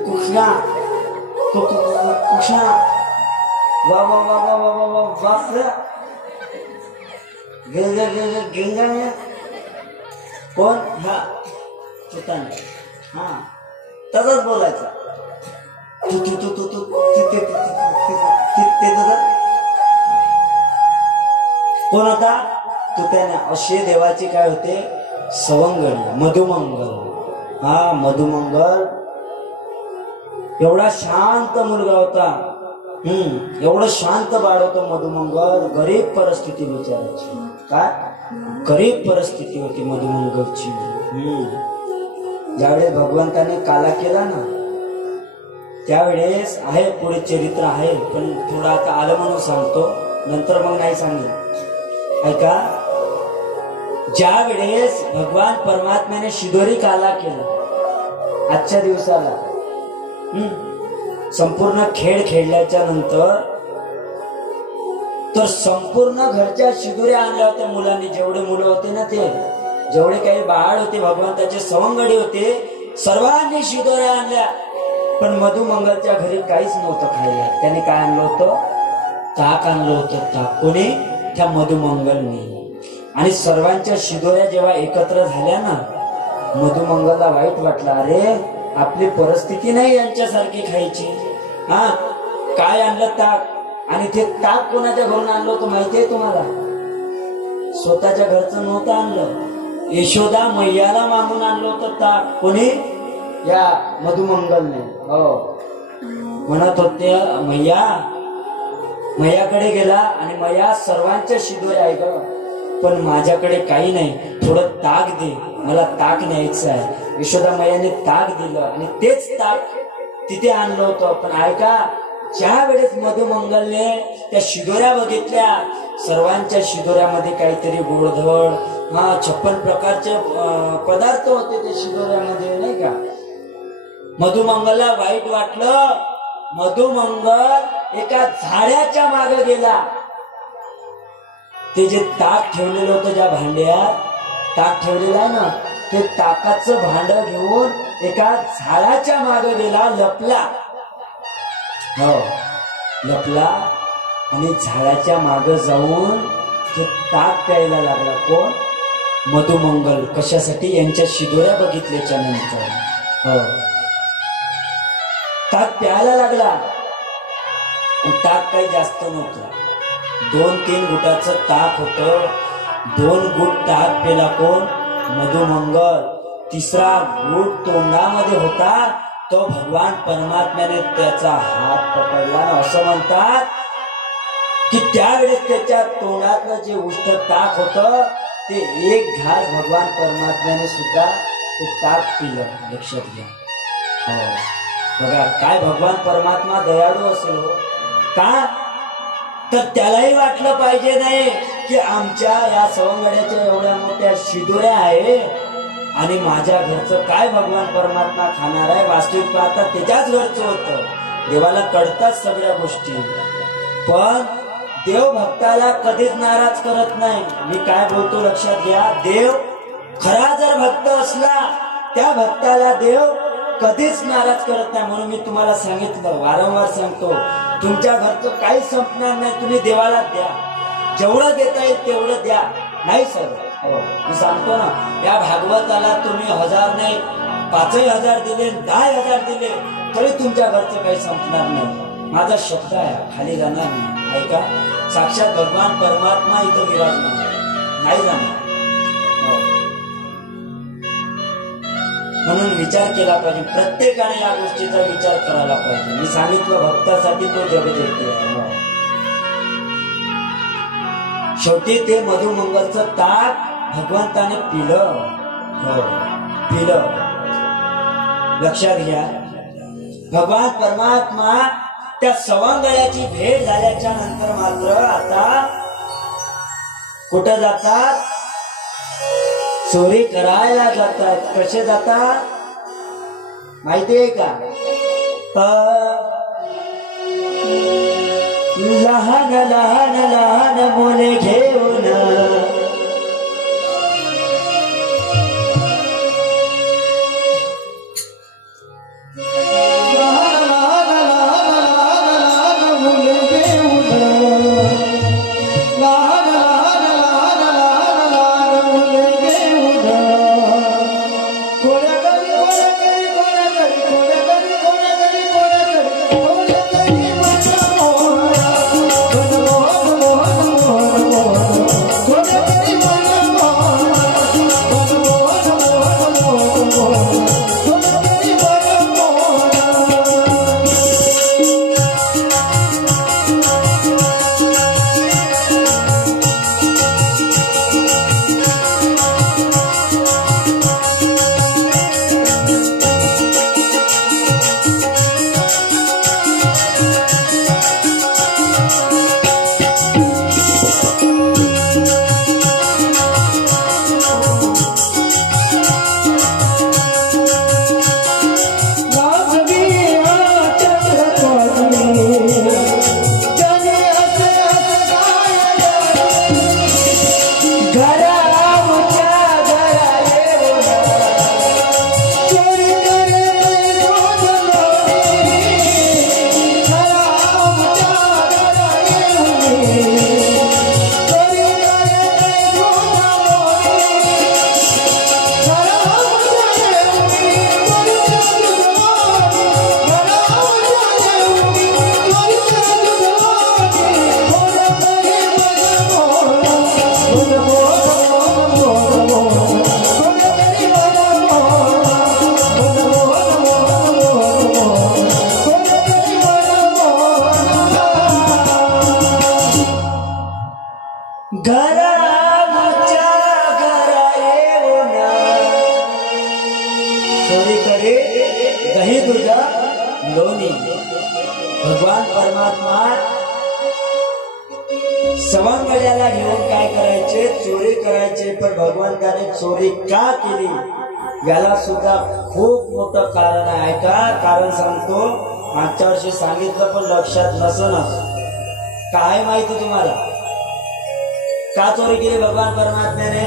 कृष्णा कृष्णा, वा वा वा वा वा वा वा, गेंगाण्या. कोण? हा, तुताने. हा, तसंच बोलायचा. तू तू तू तू तू कोण होता? तुताने. असे देवाचे काय होते? सवंगडी, मधुमंगल. हा, मधुमंगल एवढा शांत मुलगा होता. एवढं शांत बाळ होतं मधुमंगल. गरीब परिस्थिती विचारायची. काय गरीब परिस्थिती होती मधुमंगलची. ज्यावेळेस भगवंताने काला केला ना, त्यावेळेस आहे, पुढे चरित्र आहे, पण थोडं आता आलं म्हणून सांगतो, नंतर मग नाही सांगेल. ऐका, ज्या वेळेस भगवान परमात्म्याने शिदोरी काला केला, आजच्या दिवसाला संपूर्ण खेळ खेळल्याच्या नंतर, तर संपूर्ण घरच्या शिदोऱ्या आणल्या होत्या मुलांनी. जेवढे मुलं होते ना, ते जेवढे काही बाळ होते, भगवंताचे सवंगडी होते, सर्वांनी शिदोऱ्या आणल्या. पण मधुमंगलच्या घरी काहीच नव्हतं खायला. त्याने काय आणलं होतं? ताक आणलं होतं. ताक कोणी? त्या मधुमंगलने. आणि सर्वांच्या शिदोऱ्या जेव्हा एकत्र झाल्या ना, मधुमंगलला वाईट वाटलं. अरे, आपली परिस्थिती नाही यांच्यासारखी खायची. हा, काय आणलं? ताक. आणि ते ताक कोणाच्या घरून आणलं होतं माहितीये तुम्हाला? स्वतःच्या घरचं नव्हतं आणलं, यशोदा मैयाला मागून आणलं होतं ताक. कोणी? या मधुमंगलने. हो, म्हणत होते मैयाकडे गेला आणि मैया सर्वांच्या शिदोऱ्या आहे ग, पण माझ्याकडे काही नाही, थोडं ताक दे, मला ताक न्यायचं आहे. यशोदा मैयाने ताक दिलं आणि तेच ताक तिथे आणलं होतं. पण ऐका, ज्या वेळेस मधुमंगलने त्या शिदोऱ्या बघितल्या, सर्वांच्या शिदोऱ्यामध्ये काहीतरी गोडधोड 56 प्रकारचे पदार्थ होते त्या शिदोऱ्यामध्ये, नाही का. मधुमंगलला वाईट वाटलं. मधुमंगल एका झाडाच्या मागे गेला. ते जे ताक ठेवलेलं होतं, ज्या भांड्यात ताक ठेवलेलं आहे ना, ते ताकाचं भांड घेऊन एका झाडाच्या मागे गेला, लपला. हो, लपला आणि झाडाच्या मागे जाऊन ते ताक प्यायला लागला. कोण? मधुमंगल. कशासाठी? यांच्या शिदोऱ्या बघितल्याच्या नंतर. हो, ताक प्यायला लागला. ताक काही जास्त नव्हतं, 2-3 गुटाचं ताक होतं. 2 गुट ताक पेला कोण? मधुमंगल. 3रा गुट तोंडामध्ये होता, तो भगवान परमात्म्याने त्याचा हात पकडला. असं म्हणतात की त्यावेळेस त्याच्या तोंडातलं जे उष्ट ताक होतं, ते एक घास भगवान परमात्म्याने सुद्धा ते ताक पिलं. लक्षात घ्या. हो, बघा काय भगवान परमात्मा दयाळू असेल. हो का? तर त्यालाही वाटलं पाहिजे नाही की आमच्या या सवंगड्याच्या एवढ्या मोठ्या शिदोऱ्या आहे आणि माझ्या घरचं काय भगवान परमात्मा खाणार आहे. वास्तविक पाहता त्याच्याच घरचं होतं. देवाला कळतात सगळ्या गोष्टी, पण देव भक्ताला कधीच नाराज करत नाही. मी काय बोलतो लक्षात घ्या. देव खरा जर भक्त असला, त्या भक्ताला देव कधीच नाराज करत नाही. म्हणून मी तुम्हाला सांगितलं, वारंवार सांगतो, तुमच्या घरचं काही संपणार नाही. तुम्ही देवाला द्या, जेवढं देता येईल तेवढं द्या. नाही सर, हो मी सांगतो ना, या भागवताला तुम्ही 1000 नाही 5000 दिले, 10,000 दिले, तरी तुमच्या घरचं काही संपणार नाही. माझा शब्द आहे, खाली जाणार नाही. ऐका, साक्षात भगवान परमात्मा इथं विराजमान नाही जाणार. म्हणून विचार केला पाहिजे. प्रत्येकाने या गोष्टीचा विचार करायला पाहिजे. मी सांगितलं, भक्तासाठी तो जगदेव आहे. शेवटी ते मधुमंगलचं ताक भगवंताने पिलं. हो, पिलं. लक्षात घ्या, भगवान परमात्मा त्या सवंगड्याची भेट झाल्याच्या नंतर मात्र आता कुठं जातात? चोरी करायला जातात. कसे जातात माहितीये का? लहान लहान लहान मुले घेऊन भगवान परमात्मा सवंगड्याला घेऊन काय करायचे, चोरी करायचे. पण भगवंताने चोरी का केली याला सुद्धा खूप मोठं कारण आहे. ऐका, कारण सांगतो. मागच्या वर्षी सांगितलं पण लक्षात नसनच. काय माहिती तुम्हाला का चोरी केली भगवान परमात्म्याने?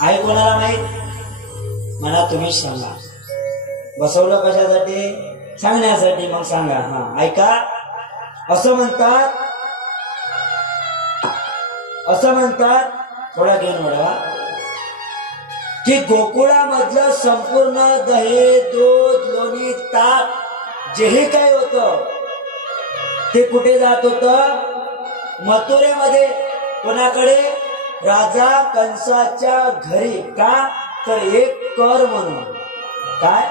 आहे कोणाला माहित? मला तुम्ही सांगा. बसवलं कशासाठी? सांगण्यासाठी. मग सांगा. हा ऐका. असं म्हणतात थोडा घेऊन वळवा की गोकुळामधलं संपूर्ण दही, दूध, लोणी, ताक जेही काही होतं ते कुठे जात होतं? मथुरेमध्ये. कोणाकडे? राजा कंसाच्या घरी. का? तर एक कर म्हणून. काय?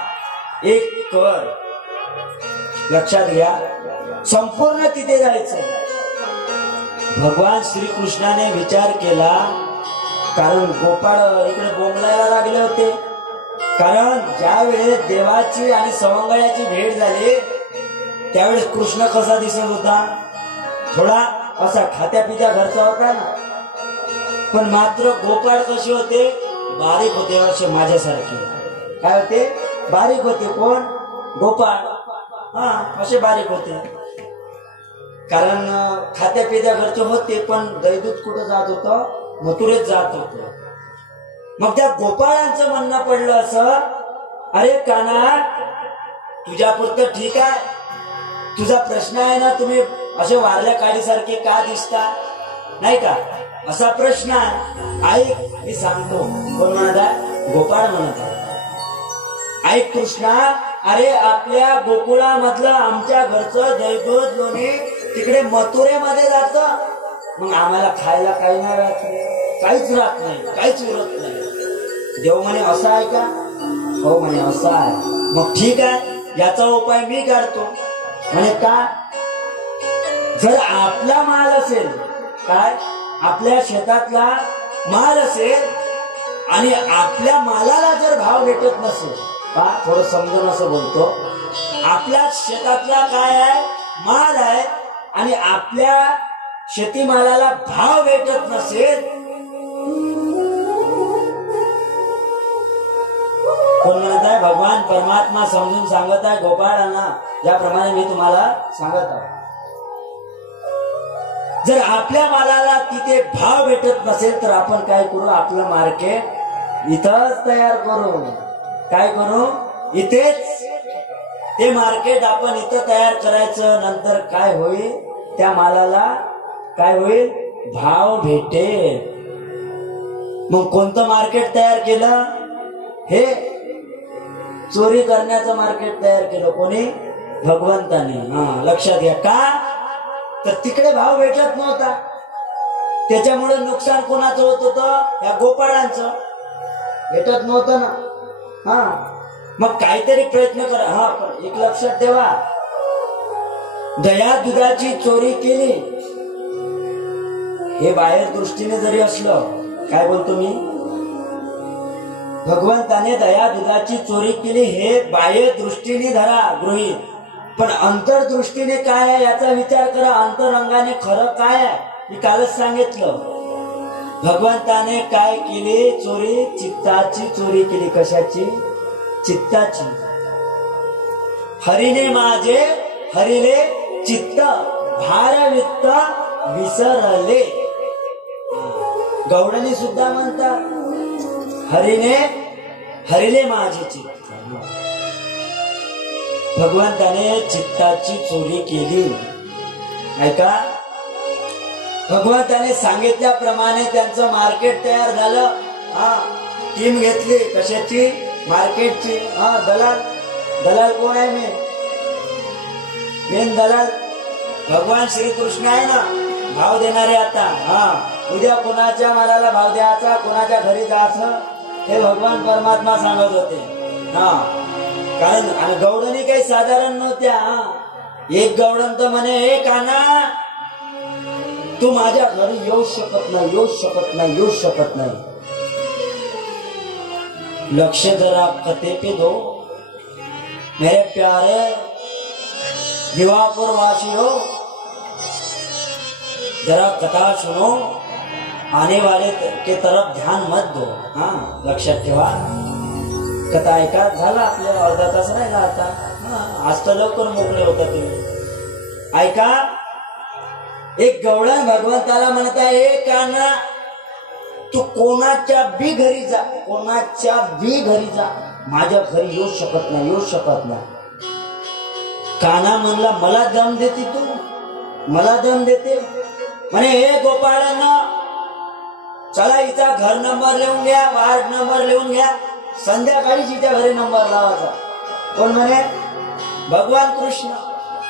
एक कर. लक्षात घ्या, संपूर्ण तिथे जायचं. भगवान श्रीकृष्णाने विचार केला, कारण गोपाळ इकडे बोंबलायला लागले होते. कारण ज्या वेळेस देवाची आणि सवंगड्याची भेट झाली त्यावेळेस कृष्ण कसा दिसत होता? थोडा असा खात्या पित्या घरचा होता ना. पण मात्र गोपाळ कसे होते? बारीक होते. असे माझ्यासारखे. काय होते? बारीक होते. कोण? गोपाळ. हा, असे बारीक होते. कारण खात्या पित्या घरचे होते. पण दैदूत कुठं जात होतं? मथुरेत जात होतं. मग त्या गोपाळांचं म्हणणं पडलं असं, अरे काना, तुझ्यापुरतं ठीक आहे, तुझा प्रश्न आहे ना, तुम्ही असे वारल्या काडीसारखे का दिसता, नाही का, असा प्रश्न आहे. ऐक, मी सांगतो. कोण म्हणत आहे? गोपाळ म्हणत आहे. ऐक कृष्णा, अरे आपल्या गोकुळामधलं आमच्या घरचं दैदूत, लोणी तिकडे मथुरेमध्ये जातं. मग आम्हाला खायला काही नाही राहत, काहीच राहत नाही, काहीच उरत नाही. देव म्हणे असं आहे का? हो म्हणे असं आहे. मग ठीक आहे, याचा उपाय मी काढतो. म्हणे का? जर आपला माल असेल, काय आपल्या शेतातला माल असेल आणि आपल्या मालाला जर भाव भेटत नसेल, का थोडं समजून असं बोलतो, आपल्या शेतातला काय आहे? माल आहे. आणि आपल्या शेतीमालाला भाव भेटत नसेल, कोण म्हणत आहे? भगवान परमात्मा समजून सांगत आहे गोपाळांना, ज्याप्रमाणे मी तुम्हाला सांगत आहे. जर आपल्या मालाला तिथे भाव भेटत नसेल तर आपण काय करू? आपलं मार्केट इथंच तयार करू. काय करू? इथेच ते मार्केट आपण इथं तयार करायचं. नंतर काय होईल? त्या मालाला काय होईल? भाव भेटेल. मग कोणतं मार्केट तयार केलं? हे चोरी करण्याचं मार्केट तयार केलं. कोणी? भगवंताने. हा, लक्षात घ्या. का? तर तिकडे भाव भेटत नव्हता. त्याच्यामुळे नुकसान कोणाचं होत होतं? या गोपाळांचं. भेटत नव्हतं ना. हा, मग काहीतरी प्रयत्न करा. हा, पण एक लक्षात ठेवा, दया दुधाची चोरी केली हे बाहेर दृष्टीने जरी असलं, काय बोलतो मी, भगवंताने दया दुधाची चोरी केली हे बाह्य दृष्टीने धरा गृहीत, पण अंतर्दृष्टीने काय आहे याचा विचार करा. अंतरंगाने खरं काय आहे? मी कालच सांगितलं. भगवंताने काय केली चोरी? चित्ताची चोरी केली. कशाची? चित्ताची. हरीने माझे हरिले चित्त, भारवित्त विसरले. गौडणी सुद्धा म्हणतात हरीने हरिले माझे चित्त. भगवंताने चित्ताची चोरी केली. ऐका, भगवंताने सांगितल्याप्रमाणे त्यांचं मार्केट तयार झालं. हा, टीम घेतली. कशाची? मार्केटची. हा, दलाल. दलाल कोण आहे? मेन दलाल भगवान श्रीकृष्ण आहे ना, भाव देणारे. आता हा, उद्या कोणाच्या मालाला भाव द्यायचा, कोणाच्या घरी जायचं, हे भगवान परमात्मा सांगत होते. हा, कारण आणि गौडणी काही साधारण नव्हत्या. एक गौडण तर म्हणे, हे काना, तू माझ्या घरी येऊ शकत नाही, येऊ शकत नाही, येऊ शकत नाही. लक्ष्य जरा कते पे दो मेरे प्यारे. दिवापुरवासी हो, जरा कथा सुनो, आने वाले के तरफ ध्यान मत दो. हाँ, लक्षात ठेवा. कथा ऐका. झाला आपल्या अर्धा तास राहिला आता. आज तर लवकर मोकळे होता तुम्ही. ऐका. एक गवळण भगवंताला म्हणत आहे, काना तू कोणाच्या बी घरी जा, कोणाच्या बी घरी जा, माझ्या घरी येऊ शकत नाही, येऊ शकत नाही. काना म्हणला, मला दम देते तू, मला दम देते म्हणे. हे गोपाळांना, चला हिचा घर नंबर लिहून घ्या, वार्ड नंबर लिहून घ्या, संध्याकाळी जिच्या घरी नंबर लावायचा. कोण म्हणे? भगवान कृष्ण.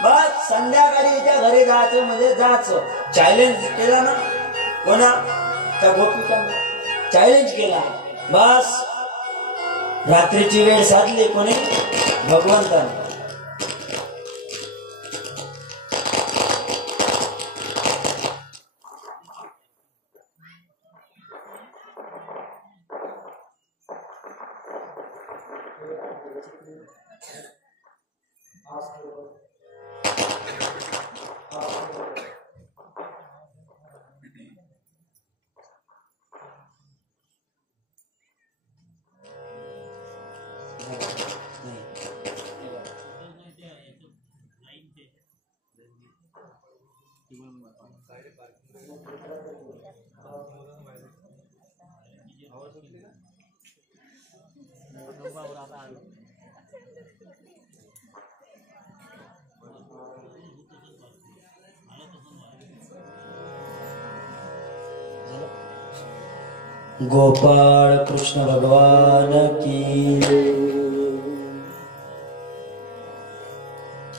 बस संध्याकाळी हिच्या घरी जायचं म्हणजे जायचं. चॅलेंज केला ना कोणा? त्या गोपिकांना चॅलेंज केला. बस रात्रीची वेळ साधली कोणी? भगवंताने. गोपाळ कृष्ण भगवान की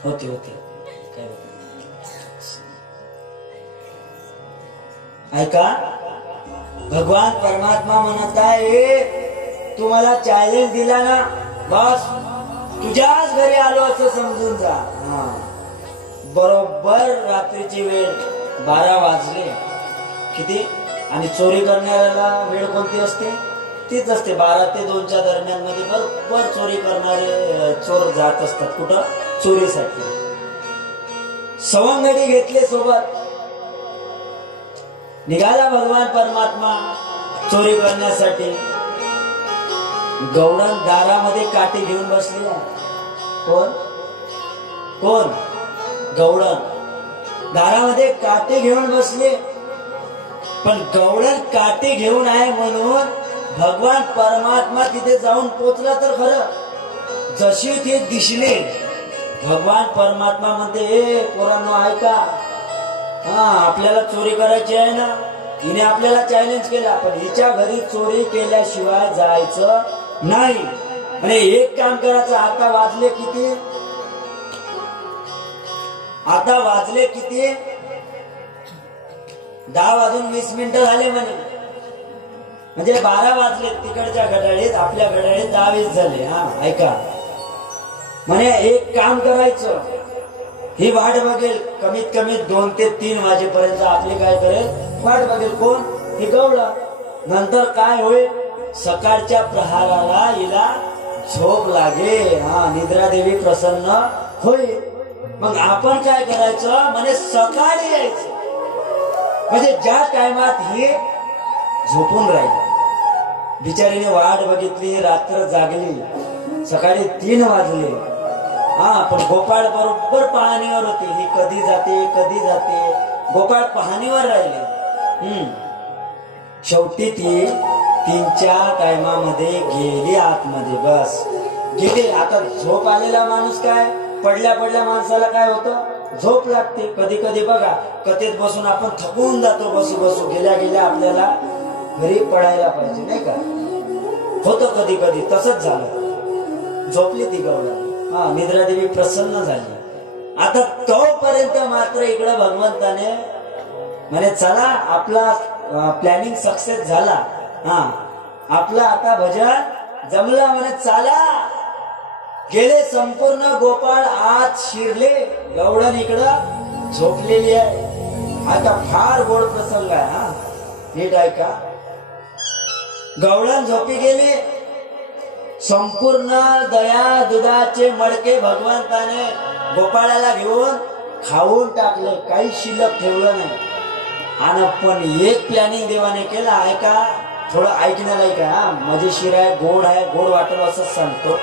होते होते काय होते. ऐका. भगवान परमात्मा म्हणत आहे, तुम्हाला चॅलेंज दिला ना, बस तुझ्याच घरी आलो असं समजून जा. बरोबर रात्रीची वेळ 12 वाजले. किती? आणि चोरी करणाऱ्याला वेळ कोणती असते? तीच असते. 12 ते 2च्या दरम्यान मध्ये बरोबर चोरी करणारे चोर जात असतात. कुठं? चोरीसाठी. सवंगडी घेतले सोबत. निघाला भगवान परमात्मा चोरी करण्यासाठी. गवळण दारामध्ये काठी घेऊन बसली. कोण? कोण? गवळण दारामध्ये काठी घेऊन बसले. पण गवळण काठी घेऊन आहे म्हणून भगवान परमात्मा तिथे जाऊन पोचला तर खरं. जशी ते दिसले भगवान परमात्मा म्हणते, ए पोरांनो ऐका, आपल्याला चोरी करायची आहे ना, हिने आपल्याला चॅलेंज केला, पण हिच्या घरी चोरी केल्याशिवाय जायचं नाही. आणि एक काम करायचं. आता वाजले किती? आता वाजले किती? 10:20 झाले म्हणे. म्हणजे 12 वाजले तिकडच्या घड्याळीत, आपल्या घड्याळीत 10:20 झाले. ऐका. म्हणे एक काम करायचं, ही वाट बघेल कमीत कमी 2 ते 3 वाजेपर्यंत. आपली काय करेल? वाट बघेल. कोण? ही गवळण. नंतर काय होईल? सकाळच्या प्रहाराला हिला झोप लागेल. निद्रा देवी प्रसन्न होईल. मग आपण काय करायचं? म्हणे सकाळी यायचं. म्हणजे ज्या टायमात ही झोपून राहिली. बिचारीने वाट बघितली, रात्र जागली, सकाळी 3 वाजले. पण गोपाळ बरोबर पाहणीवर होते. ही कधी जाते कधी जाते. गोपाळ पाहणीवर राहिले. शेवटी ती 3च्या टायमामध्ये गेली आतमध्ये. बस गेली. आता झोप आलेला माणूस काय, पडल्या पडल्या माणसाला काय होतं? झोप लागते. कधी कधी बघा कथेत बसून आपण थकून जातो. बसू बसू गेल्या गेल्या आपल्याला घरी पडायला पाहिजे, नाही का? होतं कधी कधी. तसंच झालं. झोपली ती गवळण. निद्रादेवी प्रसन्न झाली. आता तोपर्यंत मात्र इकडं भगवंताने म्हणे चला आपला प्लॅनिंग सक्सेस झाला. आपलं आता भजन जमलं. म्हणे चला. गेले संपूर्ण गोपाळ आत शिरले. गवळण इकडं झोपलेली आहे. आता फार गोड प्रसंग आहे. नीट ऐका. गवळण झोपी गेली. संपूर्ण दया दुधाचे मडके भगवंताने गोपाळाला घेऊन खाऊन टाकलं, काही शिल्लक ठेवलं नाही. आणि पण एक प्लॅनिंग देवाने केलं, ऐका थोडं ऐकण्याला ऐका, मजेशीर आहे, गोड आहे, गोड वाटेल असं सांगतो.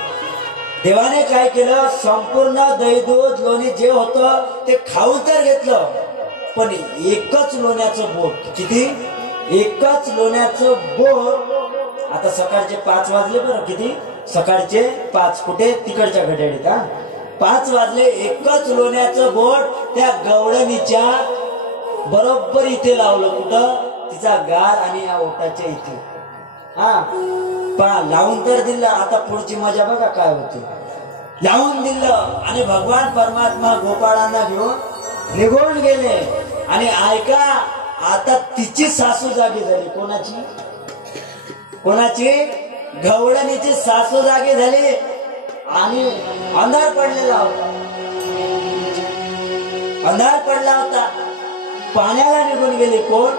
देवाने काय केलं, संपूर्ण दही दूध लोणी जे होतं ते खाऊन तर घेतलं, पण एकच लोण्याचं बोट, किती, एकच लोण्याचं बोट. आता सकाळचे 5 वाजले बरं, किती, सकाळचे 5, कुठे, तिकडच्या घड्याळीत, 5 वाजले. एकच लोण्याचं बोट त्या गवळणीच्या बरोबर इथे लावलं, कुठं, तिचा गाल आणि या ओटाच्या इथे. लावून तर दिलं. आता पुढची मजा बघा काय होते. लावून दिलं आणि भगवान परमात्मा गोपाळांना घेऊन निघून गेले. आणि ऐका, आता तिची सासू जागी झाली. कोणाची, कोणाची, गवळणीची सासू जागी झाली. आणि अंधार पडलेला होता, अंधार पडला होता. पाण्याला निघून गेली. कोण,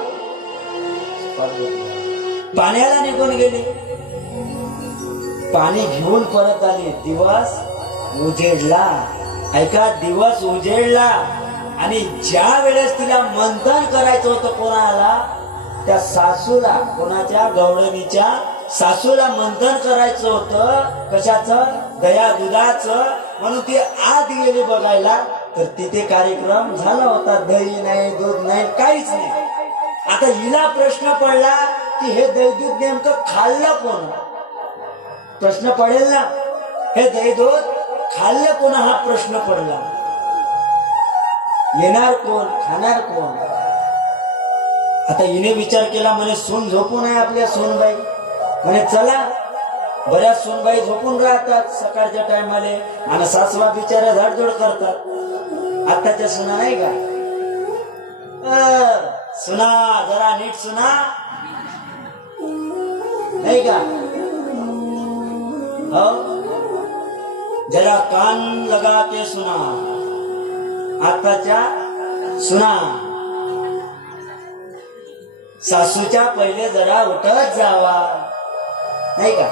पाण्याला निघून गेली. पाणी घेऊन परत आली. दिवस उजेडला. ऐका, दिवस उजेडला. आणि ज्या वेळेस तिला मंथन करायचं होतं कोणाला, त्या सासूला, कोणाच्या, गवळणीच्या सासूला मंथन करायचं होतं. कशाचं, दया दुधाचं. म्हणून ती आत गेली बघायला, तर तिथे कार्यक्रम झाला होता. दही नाही, दूध नाही, काहीच नाही. आता हिला प्रश्न पडला की हे दही दूध नेमकं खाल्लं कोण, प्रश्न पडेल ना. हे दही दूध खाल्लं कोण हा प्रश्न पडला. येणार कोण, खाणार कोण. आता हिने विचार केला, म्हणे सून झोपून आहे आपल्या सूनबाई. म्हणे चला, बऱ्याच सूनबाई झोपून राहतात सकाळच्या टायमाले, आणि सासवा बिचाऱ्या झाडझोड करतात. आताच्या सुना नाही का, सुना जरा नीट सुना, नाही का, हो, जरा कान लगा के सुना. आताच्या सुना सासूच्या पहिले जरा उठत जावा, नाही का,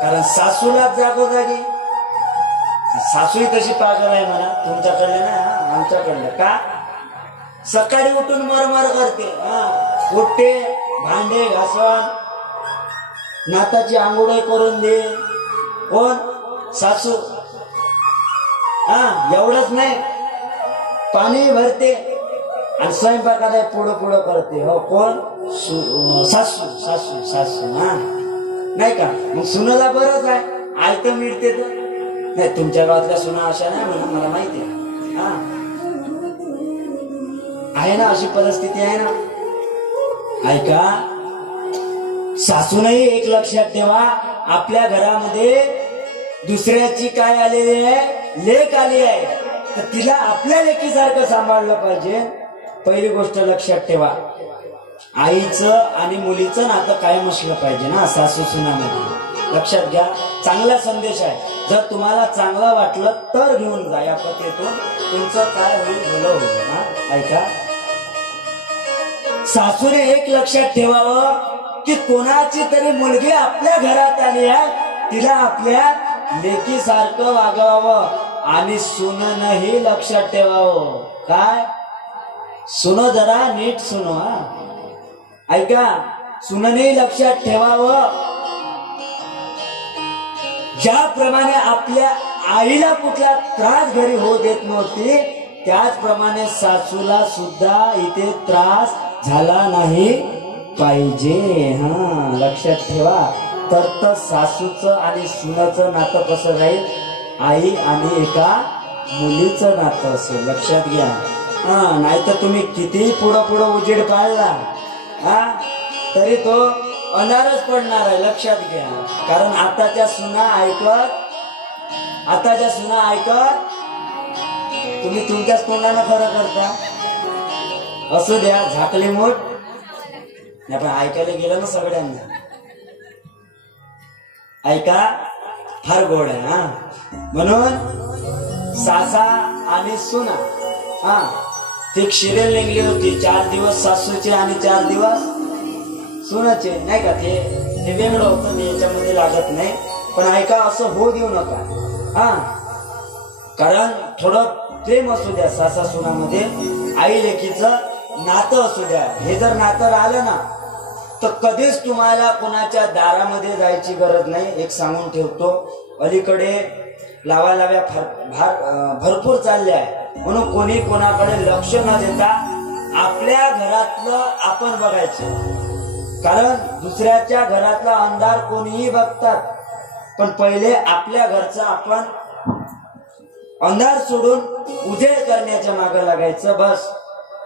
कारण सासूला जागोजागी. सासूही तशी पागल आहे म्हणा, तुमच्याकडले ना, आमच्याकडलं का. सकाळी उठून मरमर करते, उठते, भांडे घासण, नाताची आंघोळ करून दे. कोण, सासू. एवढंच नाही, पाणी भरते आणि स्वयंपाकाला पुढं पुढं करते. हो, कोण, सासू. सासू सासू नाही का. मग सुनाला बरंच आहे, आयतं मिळते तर नाही. तुमच्या गावातल्या सुना अशा नाही म्हणून मला माहिती आहे ना, अशी परिस्थिती आहे ना. ऐका, सासूनही एक लक्षात ठेवा, आपल्या घरामध्ये दुसऱ्याची काय आलेली आहे, लेक आली आहे, तर तिला आपल्या लेकीसारखं सांभाळलं पाहिजे. पहिली गोष्ट लक्षात ठेवा, आईचं आणि मुलीचं नातं कायम असलं पाहिजे ना सासू सुनामध्ये. लक्षात घ्या, चांगला संदेश आहे. जर तुम्हाला चांगलं वाटलं तर घेऊन जा, या पद्धतीतून तुमचं काय होईल, भलं होईल. ऐका, सासूने एक लक्षात ठेवावं की कोणाची तरी मुलगी आपल्या घरात आली आहे, तिला आपल्या लेकीसारखं वागवावं. आणि सुननही लक्षात ठेवावं, काय, सुन जरा नीट सुनो. ऐका, सुननही लक्षात ठेवावं, ज्याप्रमाणे आपल्या आईला कुठला त्रास घरी होऊ देत नव्हती, त्याचप्रमाणे सासूला सुद्धा इथे त्रास झाला नाही पाहिजे. लक्षात ठेवा. तर सासूचं आणि सुनाचं नातं कसं राहील, आई आणि एका मुलीचं नातं असेल. लक्षात घ्या. नाहीतर तुम्ही किती पुढं पुढं उजेड पाळला तरी तो अंधारच पडणार आहे. लक्षात घ्या. कारण आताच्या सुना ऐकत तुम्ही तुमच्याच तोंडानं खरं करता. असू द्या, झाकली मोठ नाही, पण ऐकायला गेलं ना सगळ्यांना. ऐका, फार गोड आहे. म्हणून सासा आणि सुना, ती शिरेल निघली होती. 4 दिवस सासूचे आणि 4 दिवस सुनाचे, नाही का. ते वेगळं होतं, ते याच्यामध्ये लागत नाही. पण ऐका, असं होऊ देऊ नका. कारण थोडं प्रेम असू द्या सासा सुनामध्ये, आई लेकीचं नातं असू द्या. हे जर नातं राहिलं ना तर कधीच तुम्हाला कोणाच्या दारामध्ये जायची गरज नाही. एक सांगून ठेवतो, अलीकडे लावालाव्या भरपूर चालल्या आहे, म्हणून कोणी कोणाकडे लक्ष न देता आपल्या घरातलं आपण बघायचं. कारण दुसऱ्याच्या घरातला अंधार कोणीही बघतात, पण पहिले आपल्या घरचा आपण अंधार सोडून उजेड करण्याच्या मागे लागायचं. बस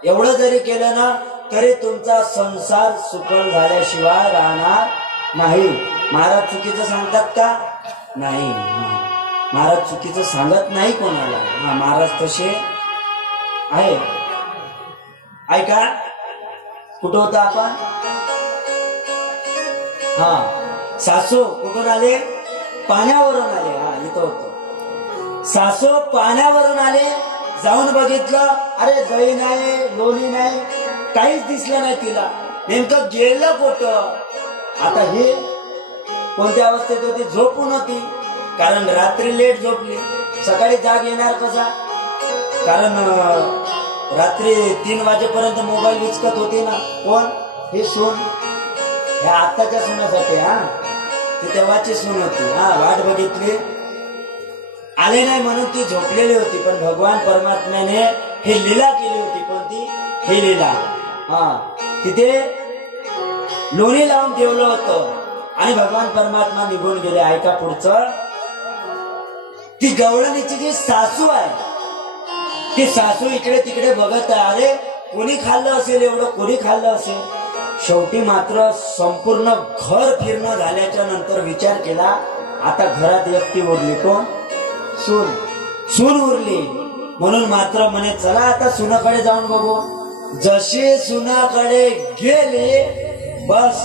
एवढं जरी केलं ना तरी तुमचा संसार सुखळ झाल्याशिवाय राहणार नाही. महाराज चुकीचं सांगतात का? नाही, महाराज चुकीचं सांगत नाही कोणाला. महाराज तसे आहे. ऐका, कुठं होतं आपण? सासू कुठून आले? पाण्यावरून आले. इथं होतो. सासू पाण्यावरून आले, जाऊन बघितलं, अरे दही नाही, लोणी नाही, काहीच दिसलं नाही तिला. नेमकं गेलं कुठं? आता हे कोणत्या अवस्थेत होती? झोपून होती. कारण रात्री लेट झोपली, सकाळी जाग येणार कसा? कारण रात्री 3 वाजेपर्यंत मोबाईल विचकत होती ना. कोण? हे सून. ह्या आत्ताच्या सुनासाठी ती तेव्हाची सून होती. वाट बघितली, आले नाही म्हणून ती झोपलेली होती. पण भगवान परमात्म्याने ही लीला केली होती. कोणती? ही लीला. तिथे लोणी लावून ठेवलं होतं आणि भगवान परमात्मा निघून गेले. ऐका पुढचं. ती गवळणीची जी सासू आहे, ती सासू इकडे तिकडे बघत आहे. अरे कोणी खाल्लं असेल एवढं, कोणी खाल्लं असेल. शेवटी मात्र संपूर्ण घर फिरणं झाल्याच्या नंतर विचार केला, आता घरात एकटी उरली. कोण? सून. सून उरली. म्हणून मात्र म्हणे चला आता सुनाकडे जाऊन बघू. जशी सुनाकडे गेली, बस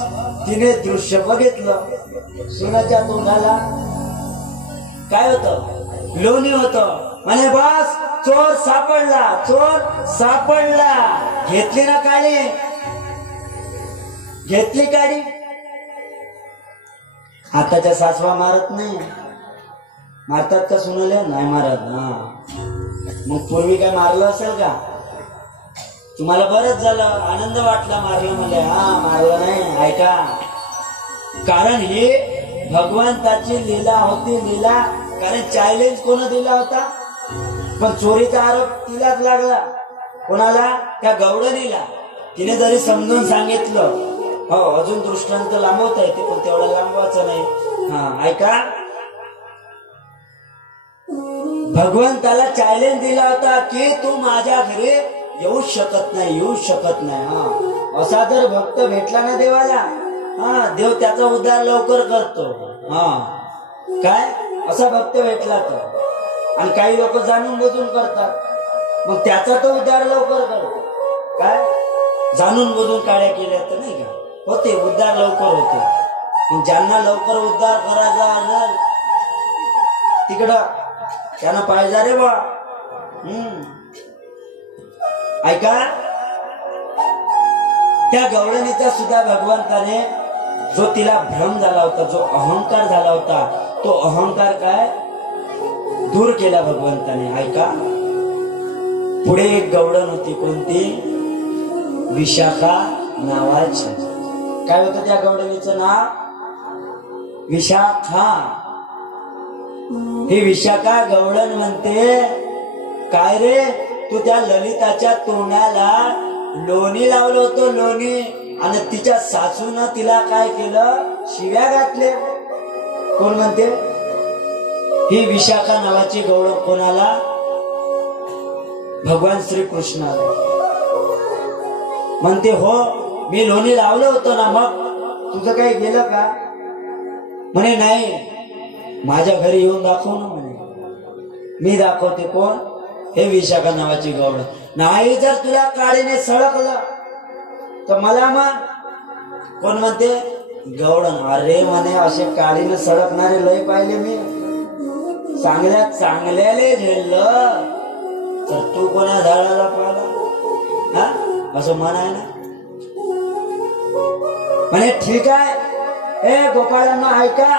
तिने दृश्य बघितलं. सुनाच्या तोंडाला काय होतं? लोणी होतं. म्हणे बस चोर सापडला, चोर सापडला. घेतली ना काळी, घेतली काळी. आताच्या सासवा मारत नाही. मारतात का सुनाले? नाही मारत. मग पूर्वी काय मारलं असेल का? तुम्हाला बरंच झालं, आनंद वाटला मारलं मला. मारलं नाही. ऐका, कारण ही भगवंताची लीला होती. लीला. कारण चॅलेंज कोण दिला होता? पण चोरीचा आरोप तिलाच लागला. कोणाला? त्या गवळणीला. तिने जरी समजून सांगितलं, हो अजून दृष्टांत लांबवता येते पण तेवढं लांबवायचं नाही. ऐका, भगवंताला चॅलेंज दिला होता की तू माझ्या घरी येऊ शकत नाही, येऊ शकत नाही. असा जर भक्त भेटला ना देवाला, देव त्याचा उद्धार लवकर करतो. काय? असा भक्त भेटला तर. आणि काही लोक जाणून बुजून करतात, मग त्याचा तो उद्धार लवकर करतो. काय? जाणून बुजून काड्या केल्या तर नाही का होते, उद्धार लवकर होते. मग ज्यांना लवकर उद्धार करायचा असेल तिकडं त्यानं पाहिजे रे बा. ऐका, त्या गवळणीचा सुद्धा भगवंताने जो तिला भ्रम झाला होता, जो अहंकार झाला होता, तो अहंकार काय दूर केला भगवंताने. ऐका, पुढे एक गवळण होती. कोणती? विशाखा नावाची. काय होतं त्या गवळणीचं नाव? विशाखा. ही विशाखा गवळण म्हणते, काय रे तू त्या ललिताच्या तोंडाला लोणी लावलं होतं, लोणी. आणि तिच्या सासूनं तिला काय केलं? शिव्या घातले. कोण म्हणते? ही विशाखा नावाची गवळण. कोणाला? भगवान श्रीकृष्णाला. म्हणते हो मी लोणी लावलं होतं ना, मग तुझं काही गेलं का? म्हणे नाही, माझ्या घरी येऊन दाखव ना. म्हणे मी दाखवते. कोण? हे विशाखा नावाची गवळण. नाही जर तुला काळीने सळकलं तर मला मग. कोण म्हणते? गवळण. अरे म्हणे असे काळीने सळकणारे लय पाहिले मी. चांगल्या चांगल्याले झेललं तर तू कोणा झाडाला पाहिला? असं म्हणाय ना. म्हणे ठीक आहे, हे गोपाळांना ऐका,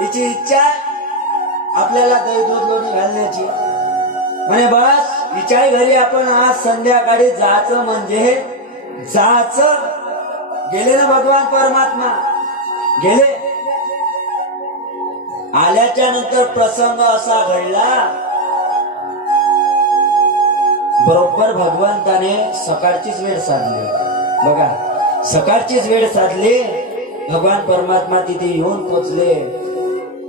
हिची इच्छा आपल्याला दही दूध लोणी घालण्याची. म्हणे बस हिच्या घरी आपण आज संध्याकाळी जायचं म्हणजे जायचं. गेले ना भगवान परमात्मा, गेले. आल्याच्या नंतर प्रसंग असा घडला, बरोबर भगवंताने सकाळचीच वेळ साधली. बघा, सकाळचीच वेळ साधली. भगवान परमात्मा तिथे येऊन पोचले.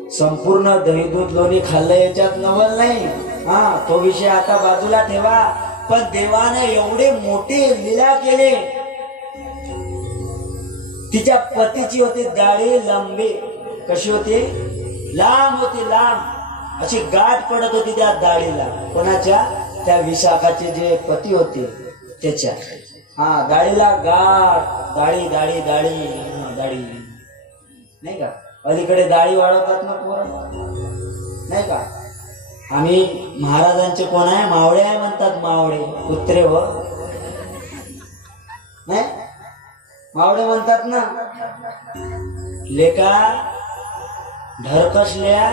संपूर्ण दही दूध लोणी खाल्लं याच्यात नवल नाही. तो विषय आता बाजूला ठेवा. पण देवाने एवढे मोठे लीला केले. तिच्या पतीची होती दाढी लंबी. कशी होती? लांब होती, लांब अशी गाठ पडत होती त्या दाढीला. कोणाच्या? त्या विशाखाचे जे पती होते त्याच्या. दाढीला गाठ. दाढी दाढी दाढी दाढी नाही का? अलीकडे दाढी वाढवतात ना पोरं, नाही का? आम्ही महाराजांचे कोण आहे? मावळे आहे म्हणतात. मावळे कुत्रे व नाही, मावळे म्हणतात ना. लेका ढरकसल्या,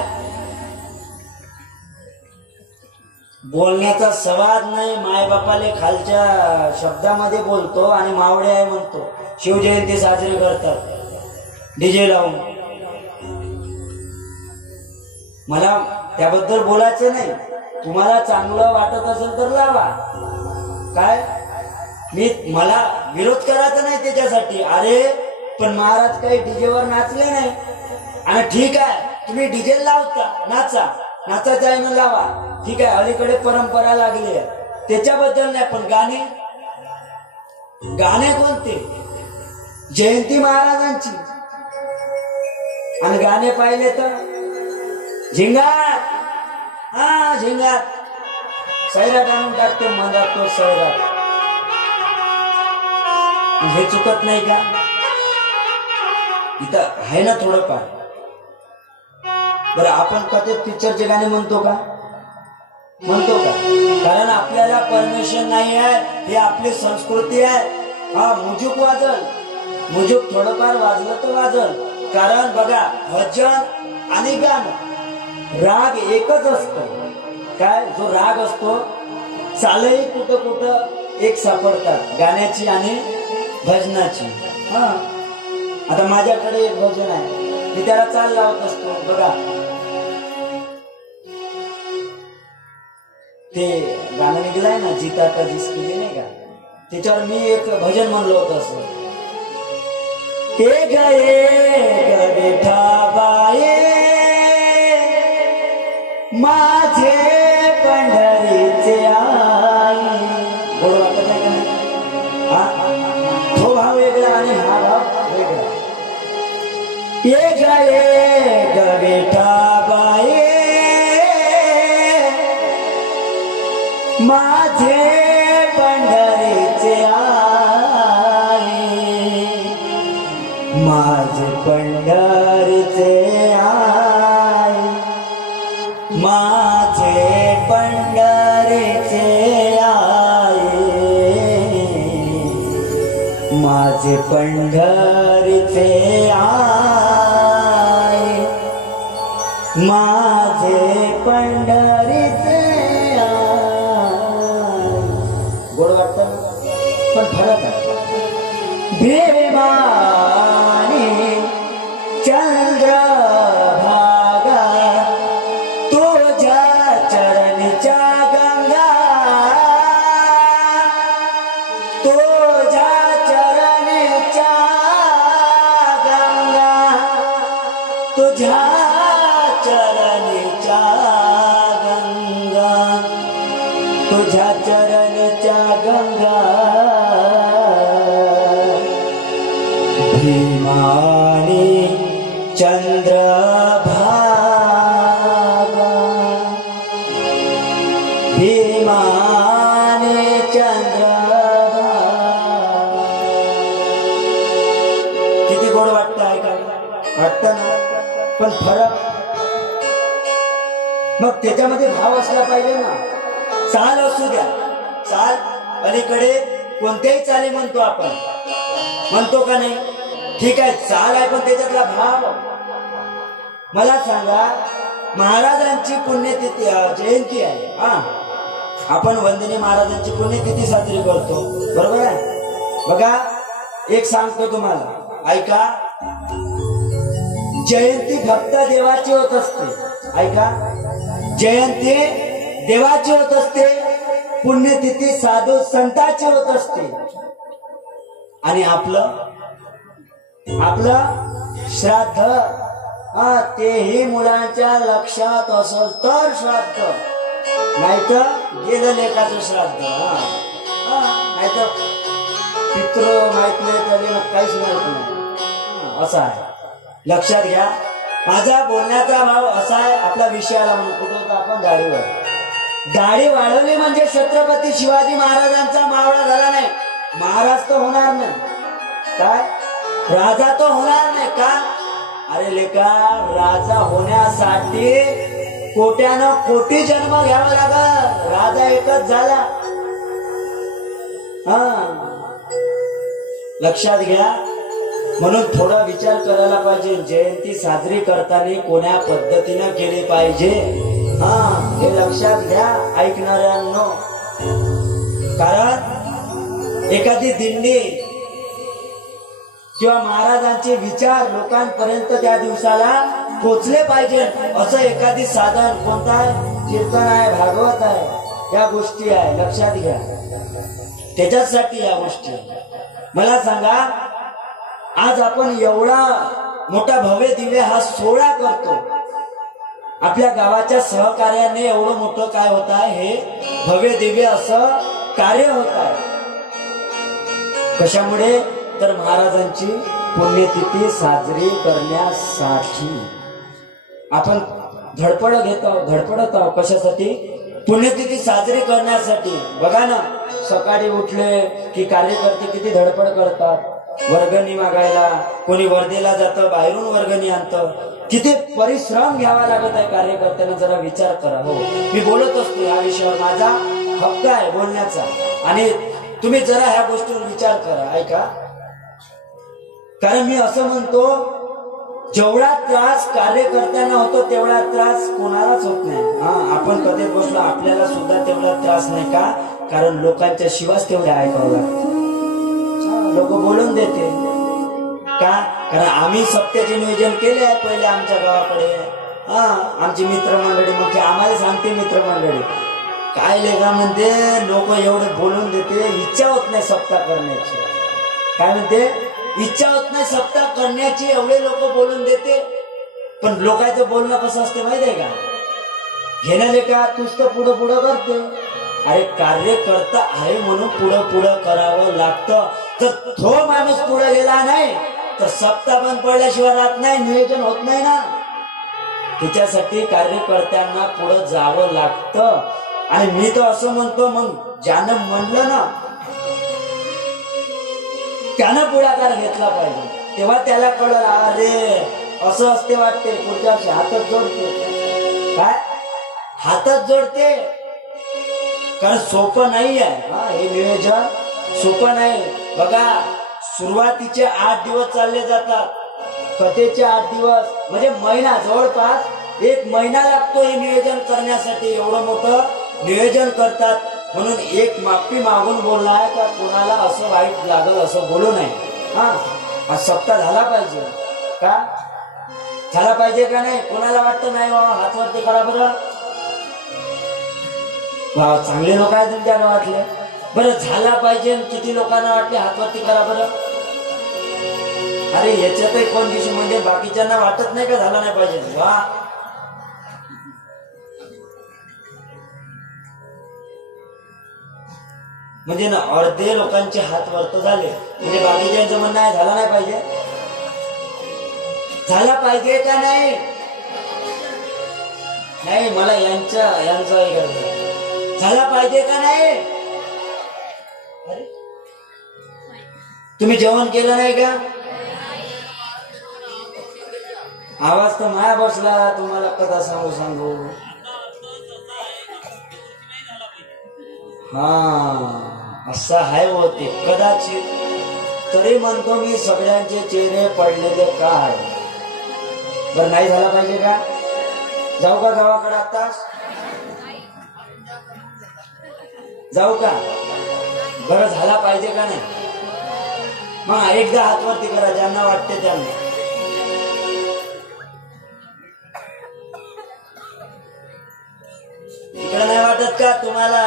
बोलण्याचा सवाद नाही. मायबापाले खालच्या शब्दामध्ये बोलतो आणि मावळे आहे म्हणतो. शिवजयंती साजरी करतात डीजे लावून. मला त्याबद्दल बोलायचं नाही. तुम्हाला चांगलं वाटत असेल तर लावा. काय मला विरोध करायचा नाही त्याच्यासाठी. अरे पण महाराज काही डीजेवर नाचले नाही. आणि ठीक आहे, तुम्ही डीजे लावता, नाचा, नाचायचं आहे ना लावा, ठीक आहे. अलीकडे परंपरा लागली आहे त्याच्याबद्दल नाही. पण गाणे, गाणे कोणते? जयंती महाराजांची. आणि गाणे पाहिले तर झिंगाट. झिंगाट सैराट आणून टाकते मधात तो सैराट. हे चुकत नाही का? इथं आहे ना थोडंफार. बरं, आपण कधी पिक्चरचे गाणे म्हणतो का? म्हणतो का? कारण आपल्याला परमिशन नाही आहे. ही आपली संस्कृती आहे. मुजूक वाजल, मुजूक थोडंफार वाजलं तर वाजल. कारण बघा, भजन आणि गाणं राग एकच असतो. काय? जो राग असतो चालही कुठं कुठं एक सापडतात, गाण्याची आणि भजनाची. आता माझ्याकडे एक भजन आहे, मी त्याला चाल लावत असतो. बघा, ते गाणं निघलंय ना, जीता का जिसकी, नाही का? त्याच्यावर मी एक भजन म्हणलं होतं असं. ते गए विठा बाये माझे पंढरीचे आई. गोड वाटत नाही का? तो भाव वेगळा आणि हा भाव वेगळा. ये गए विठाबाई माझे पंढरीचे आई, माझे पंढरीचे आई, माझे पंढरीचे आई, माझे पंढरीचे आई, माझे पंढरीचे आई. गोड वाटतं ना, पण फरक आहे. भीमानी चंद्रभागा तुझ्या चरणीच्या गंगा, तुझ्या चरणीच्या गंगा, तुझ्या चरणीच्या गंगा, तुझ्या चरणीच्या गंगा. भीमानी चंद्रभागा, भीमानी चंद्रभागा. किती गोड वाटतं आहे का? वाटतं ना, पण फरक मग त्याच्यामध्ये भाव असला पाहिजे ना. चाल असू द्या, चाल अलीकडे कोणत्याही चाली म्हणतो आपण, म्हणतो का नाही? ठीक आहे, चाल आहे, पण त्याच्यातला भाव. मला सांगा, महाराजांची पुण्यतिथी जयंती आहे, आपण वंदनी महाराजांची पुण्यतिथी साजरी करतो, बरोबर आहे? बघा, एक सांगतो तुम्हाला, ऐका. जयंती फक्त देवाची होत असते, ऐका. जयंती देवाची होत असते, पुण्यतिथी साधू संतांची होत असते. आणि आपलं श्राद्ध तेही मुलांच्या लक्षात असेल तर श्राद्ध, नाहीतर गेलं लेखाचं श्राद्ध. नाहीतर पितृ माहित नाही तरी काहीच माहित नाही, असं आहे. लक्षात घ्या. माझा बोलण्याचा भाव असा आहे, आपला विषय आला म्हणून कुठं होता आपण? दाढी वाढवली म्हणजे छत्रपती शिवाजी महाराजांचा मावळा झाला नाही. महाराज तर होणार नाही, काय राजा तो होणार नाही का? अरे लेका, राजा होण्यासाठी कोट्यानं कोटी जन्म घ्यावा लागल, राजा एकच झाला. लक्षात घ्या. म्हणून थोडा विचार करायला पाहिजे. जयंती साजरी करताना कोण्या पद्धतीनं केली पाहिजे, हे लक्षात घ्या ऐकणाऱ्यांनो. कारण एखादी दिंडी किंवा महाराजांचे विचार लोकांपर्यंत त्या दिवसाला पोचले पाहिजे, असं एखादी साधन कोणता आहे? कीर्तन आहे, भागवत आहे, या गोष्टी आहे. लक्षात घ्या, त्याच्यासाठी या गोष्टी. मला सांगा, आज आपण एवढा मोठा भव्य दिव्य हा सोहळा करतो, आपल्या गावाच्या सहकार्याने एवढं मोठं काय होत आहे, हे भव्य दिव्य असं कार्य होत आहे. कशामुळे? तर महाराजांची पुण्यतिथी साजरी करण्यासाठी आपण धडपडत आहोत. कशासाठी? पुण्यतिथी साजरी करण्यासाठी. बघा ना, सकाळी उठले की कार्यकर्ते किती धडपड करतात, वर्गणी मागायला. कोणी वर्धेला जातं, बाहेरून वर्गणी आणतं. किती परिश्रम घ्यावा लागत आहे कार्यकर्त्यांना, जरा विचार करा. हो, मी बोलत असतो या विषयावर, माझा हक्क आहे बोलण्याचा, आणि तुम्ही जरा ह्या गोष्टीवर विचार करा, ऐका. कारण मी असं म्हणतो, जेवढा त्रास कार्यकर्त्यांना होतो तेवढा त्रास कोणालाच होत नाही. आपण कधी बसलो, आपल्याला सुद्धा तेवढा त्रास नाही का? कारण लोकांच्या शिवास तेवढ्या ऐकावं लागतं. लोक बोलून देते का? कारण आम्ही सप्त्याचे नियोजन केले आहे पहिले आमच्या गावाकडे. आमची मित्रमंडळी मग आम्हाला सांगते मित्रमंडळी, काय लेखा म्हणते, लोक एवढे बोलून देते, इच्छा होत नाही सप्ताह करण्याची. काय म्हणते? इच्छा होत नाही सप्ताह करण्याची, एवढे लोक बोलून देते. पण लोकांचं बोलणं कसं असते माहिती आहे का? घेणं लेखा तूच तर पुढं पुढं करते. अरे कार्यकर्ता आहे म्हणून पुढं करावं लागतं. तर तो माणूस पुढे गेला नाही तर सप्ताह बंद पडल्याशिवाय राहत नाही, नियोजन होत नाही ना. त्याच्यासाठी कार्यकर्त्यांना पुढे जावं लागतं. आणि मी तर असं म्हणतो, मग ज्यानं म्हणलं ना त्यानं पुढाकार घेतला पाहिजे, तेव्हा त्याला कळलं, अरे असं असते वाटते. पुढच्या वर्षी हातच जोडते. काय हातच जोडते? कारण सोपं नाही आहे हे नियोजन, सोपं नाही. बघा, सुरुवातीचे 8 दिवस चालले जातात, कथेचे 8 दिवस म्हणजे महिना, जवळपास 1 महिना लागतो हे नियोजन करण्यासाठी. एवढं मोठं नियोजन करतात. म्हणून एक माफी मागून बोलणं आहे का कोणाला असं वाईट लागल असं बोलू नये. हा सप्ताह झाला पाहिजे का? झाला पाहिजे का नाही? कोणाला वाटतं नाही बाबा हातवरती करा बरं, चांगले लोक आहेत तुमच्या गावातले, बरं झाला पाहिजे. किती लोकांना वाटले हातवरती करा बरं? अरे याच्यातही कंडिशन म्हणजे बाकीच्यांना वाटत नाही का झाला नाही पाहिजे? वा, म्हणजे ना अर्धे लोकांचे हात वरत झाले म्हणजे बाकीच्यांचं म्हणणं आहे झाला नाही पाहिजे. झाला पाहिजे का नाही? नाही, मला यांचा झाला पाहिजे का नाही? अरे तुम्ही जेवण केलं नाही का? आवाज तर माया बसला. तुम्हाला कथा सांगू असं आहे होते कदाचित. तरी म्हणतो मी सगळ्यांचे चेहरे पडलेले काय? बरं नाही झाला पाहिजे का? जाऊ का गावाकडे आताच? जाऊ का? बरं झाला पाहिजे का नाही? मग एकदा हातवरती करा ज्यांना वाटते त्यांना. इकडे नाही वाटत का तुम्हाला?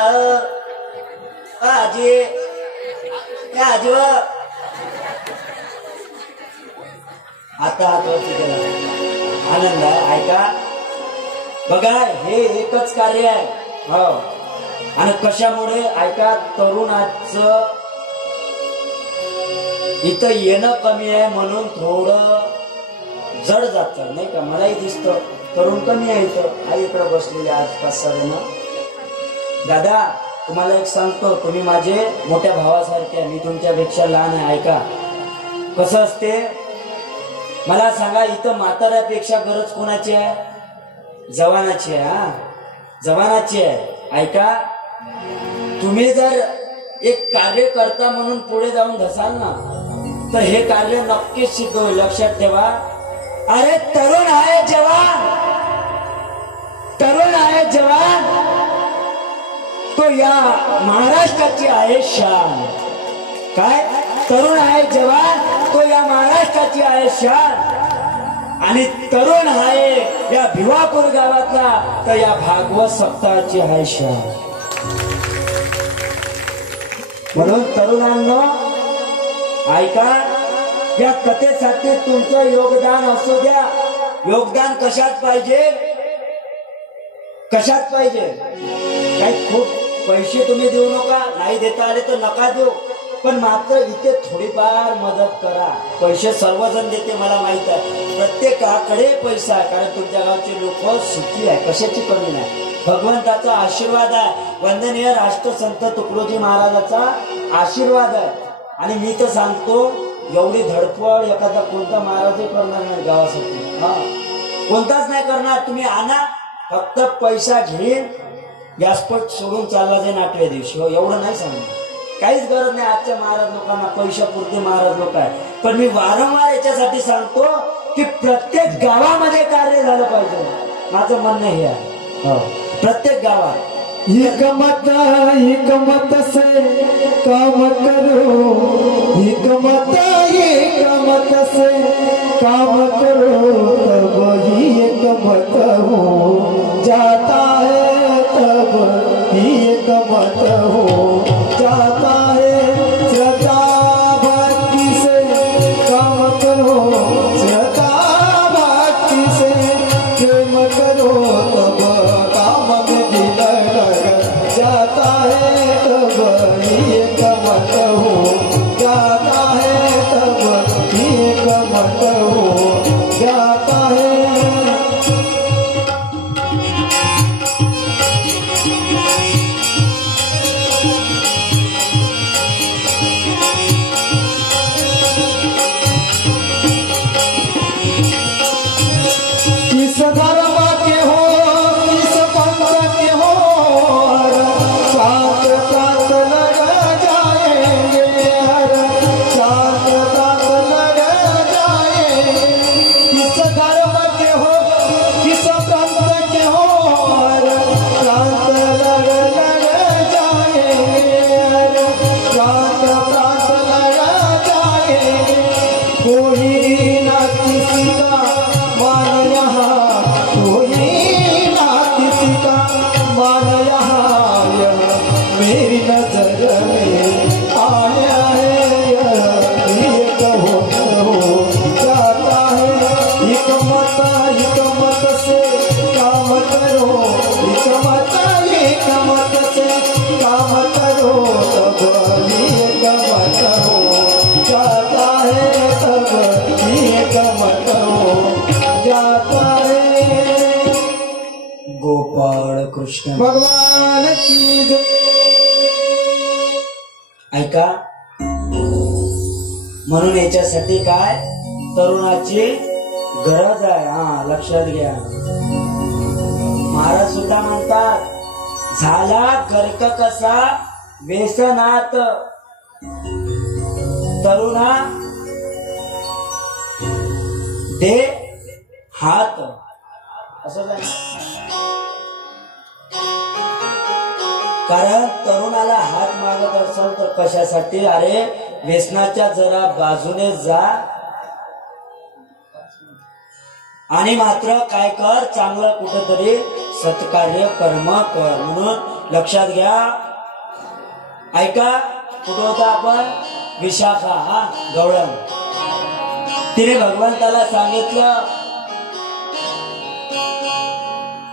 आजी क्या आजी आता हातवरती केला. आनंद आहे. ऐका बघा हे एकच कार्य आहे. हो आणि कशामुळे ऐका तरुणाचं इथं येणं कमी आहे म्हणून थोडं जड जात नाही का? मलाही दिसतं तरुण कमी आहे इथं. आई इकडे बसलेले आज 5-6 जण. दादा तुम्हाला एक सांगतो, तुम्ही माझे मोठ्या भावासारखे आहे, मी तुमच्यापेक्षा लहान आहे. ऐका कसं असते मला सांगा, इथं म्हाताऱ्यापेक्षा गरज कोणाची आहे? जवानाची आहे. हा जवानाची आहे. ऐका तुम्ही जर एक कार्य करता म्हणून पुढे जाऊन धसाल ना तर हे कार्य नक्कीच सिद्ध होईल. लक्षात ठेवा. अरे तरुण आहे जवान, तरुण आहे जवान तो या महाराष्ट्राची आहे शान. काय? तरुण आहे जवान तो या महाराष्ट्राची आहे शान. आणि तरुण आहे या भिवापूर गावातला तर या भागवत सप्ताहाची आहे शान. म्हणून तरुणांनो ऐका, या कथेसाठी तुमचं योगदान असू द्या. योगदान कशात पाहिजे? कशात पाहिजे? काही खूप पैसे तुम्ही देऊ नका, नाही देता आले तर नका देऊ, पण मात्र इथे थोडीफार मदत करा. पैसे सर्वजण देते मला माहित आहे, प्रत्येकाकडे पैसा आहे, कारण तुमच्या गावचे लोक सुखी आहे, कशाची कमी नाही. भगवंताचा आशीर्वाद आहे, वंदनीय राष्ट्रसंत तुकडोजी महाराजाचा आशीर्वाद आहे. आणि मी तर सांगतो एवढी धडपड एखादा कोणता महाराजही करणार नाही गावासाठी. हा कोणताच नाही करणार. तुम्ही आणा, फक्त पैसा घेईन व्यासपीठ सोडून चालला जाईन 8व्या दिवशी. हो एवढं नाही सांगणार, काहीच गरज नाही. आजच्या महाराज लोकांना पैशापुरते महाराज लोक आहे. पण मी वारंवार याच्यासाठी सांगतो की प्रत्येक गावामध्ये कार्य झालं पाहिजे. माझं म्हणणं हे आहे. हो प्रत्येक गावात हिकमत से काम करो, हिकमत से काम करो, तब ही हिकमत हो जाता है, तब ही हिकमत हो जाता है. श्रद्धा भक्ति से काम करो, श्रद्धा भक्ति से प्रेम करो, तब काम में दिल जाता है, तब ये कमत हो जाता है, तब ये कमत हो जाता है. किस धर्म के हो, किस पंथ के हो, साथ साथ लग जाएंगे, साथ साथ लग जाएंगे. किस धर्म के हो, किस पंथ के हो, साथ लग जाएंगे, साथ साथ लग जाएंगे. कोई ना किसी का मान यहाँ, कोई ना किसी का मान यहाँ, मेरी नजर में आया है, ये कहो जाता है. हिकमत से काम करो, हिकमत से काम करो, तब ये कमत हो जाता है, तब ये कमत हो जाता है. गोपाळ कृष्ण भगवान की जय. ऐका म्हणून याच्यासाठी काय तरुणाची गरज आहे. हा लक्षात घ्या. महाराज सुद्धा म्हणतात झाला गर्क कसा व्यसनात, तरुणा दे हात. असं कारण तरुणाला हात मागत असेल तर कशासाठी? अरे व्यसनाच्या जरा बाजूने जा आणि मात्र काय कर, चांगलं कुठेतरी सत्कार्य कर्म कर. म्हणून लक्षात घ्या. ऐका, कुठं होता आपण? विशाखा, हा गवळण. तिने भगवंताला सांगितलं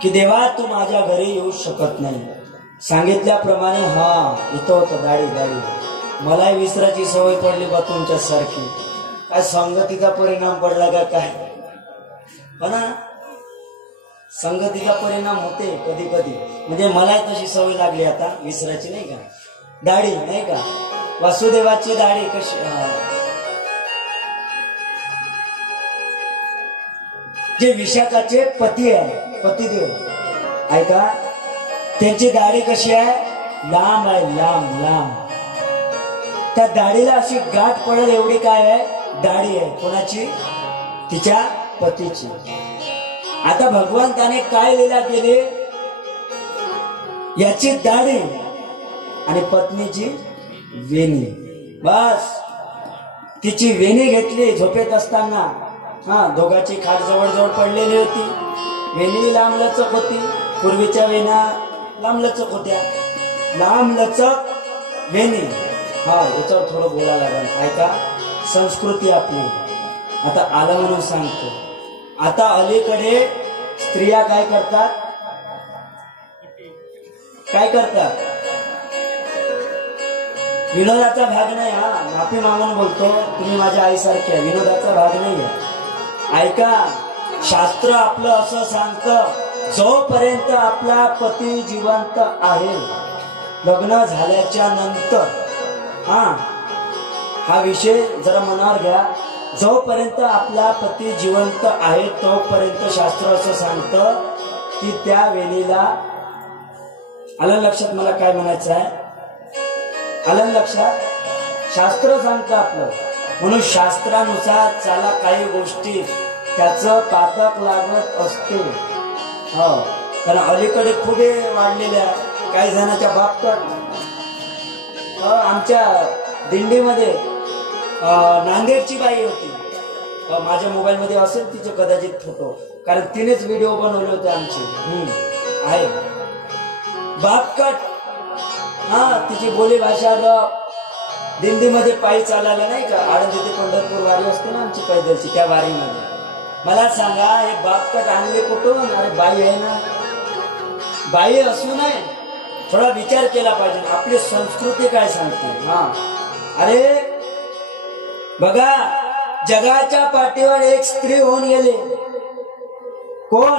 की देवा तू माझ्या घरी येऊ शकत नाही. सांगितल्याप्रमाणे हा इथं होतं दाढी दाढी. मलाही विसरायची सवय पडली बा तुमच्या सारखी. काय संगतीचा परिणाम पडला का काय? हो ना, संगतीचा परिणाम होते कधी कधी. म्हणजे मला तशी सवय लागली आता विसरायची, नाही का? दाढी नाही का, वासुदेवाची दाढी कशी. जे विशाखाचे पती आहे, पतिदेव, ऐका, त्यांची दाढी कशी आहे? लांब आहे, लांब लांब. त्या दाढीला अशी गाठ पडेल एवढी काय आहे? दाढी आहे. कोणाची? तिच्या पतीची. आता भगवंताने काय लीला केली? याची दाढी आणि पत्नीची वेणी. बस तिची वेणी घेतली झोपेत असताना. हा, दोघांची खाट जवळ जवळ पडलेली होती. वेणी लांबलचक होती. पूर्वीच्या वेण्या लांबलचक होत्या. लांबलचक वेणी. हा, याच्यावर थोडं बोलायला लागेल. ऐका, संस्कृती आपली. आता आलं म्हणून सांगतो. आता अलीकडे स्त्रिया काय करतात? काय करतात? विनोदाचा भाग नाही, हा माफी मागून बोलतो, तुम्ही माझ्या आईसारखी आहे. विनोदाचा भाग नाही आहे. ऐका, शास्त्र आपलं असं सांगतं, जोपर्यंत आपला पती जिवंत आहे, लग्न झाल्याच्या नंतर, हा विषय जरा मनावर घ्या. जोपर्यंत आपला पती जिवंत आहे तोपर्यंत शास्त्र असं सांगतं की त्या वेळेला, आलं लक्षात मला काय म्हणायचं आहे? आलं लक्षात? शास्त्र सांगतं आपलं. म्हणून शास्त्रानुसार चला, काही गोष्टी त्याचं पातक लागत असते. हो, कारण अलीकडे खूप वाढलेल्या काही जणांच्या बाबतीत. आमच्या दिंडीमध्ये नांदेडची बाई होती. माझ्या मोबाईल मध्ये असेल तिचे कदाचित फोटो, कारण तिनेच व्हिडिओ बनवले होते आमचे. आहे बापकट. हा, तिची बोली भाषा दिंडीमध्ये पायी चालायला, नाही का, आळंदी ते पंढरपूर वारी असते ना आमची पैदलची, त्या वारीमध्ये. मला सांगा, हे बापकट आणले कुठून? अरे बाई आहे ना. बाई असू नये, थोडा विचार केला पाहिजे. आपली संस्कृती काय सांगते. हा, अरे बघा, जगाच्या पाठीवर एक स्त्री होऊन गेली. कोण?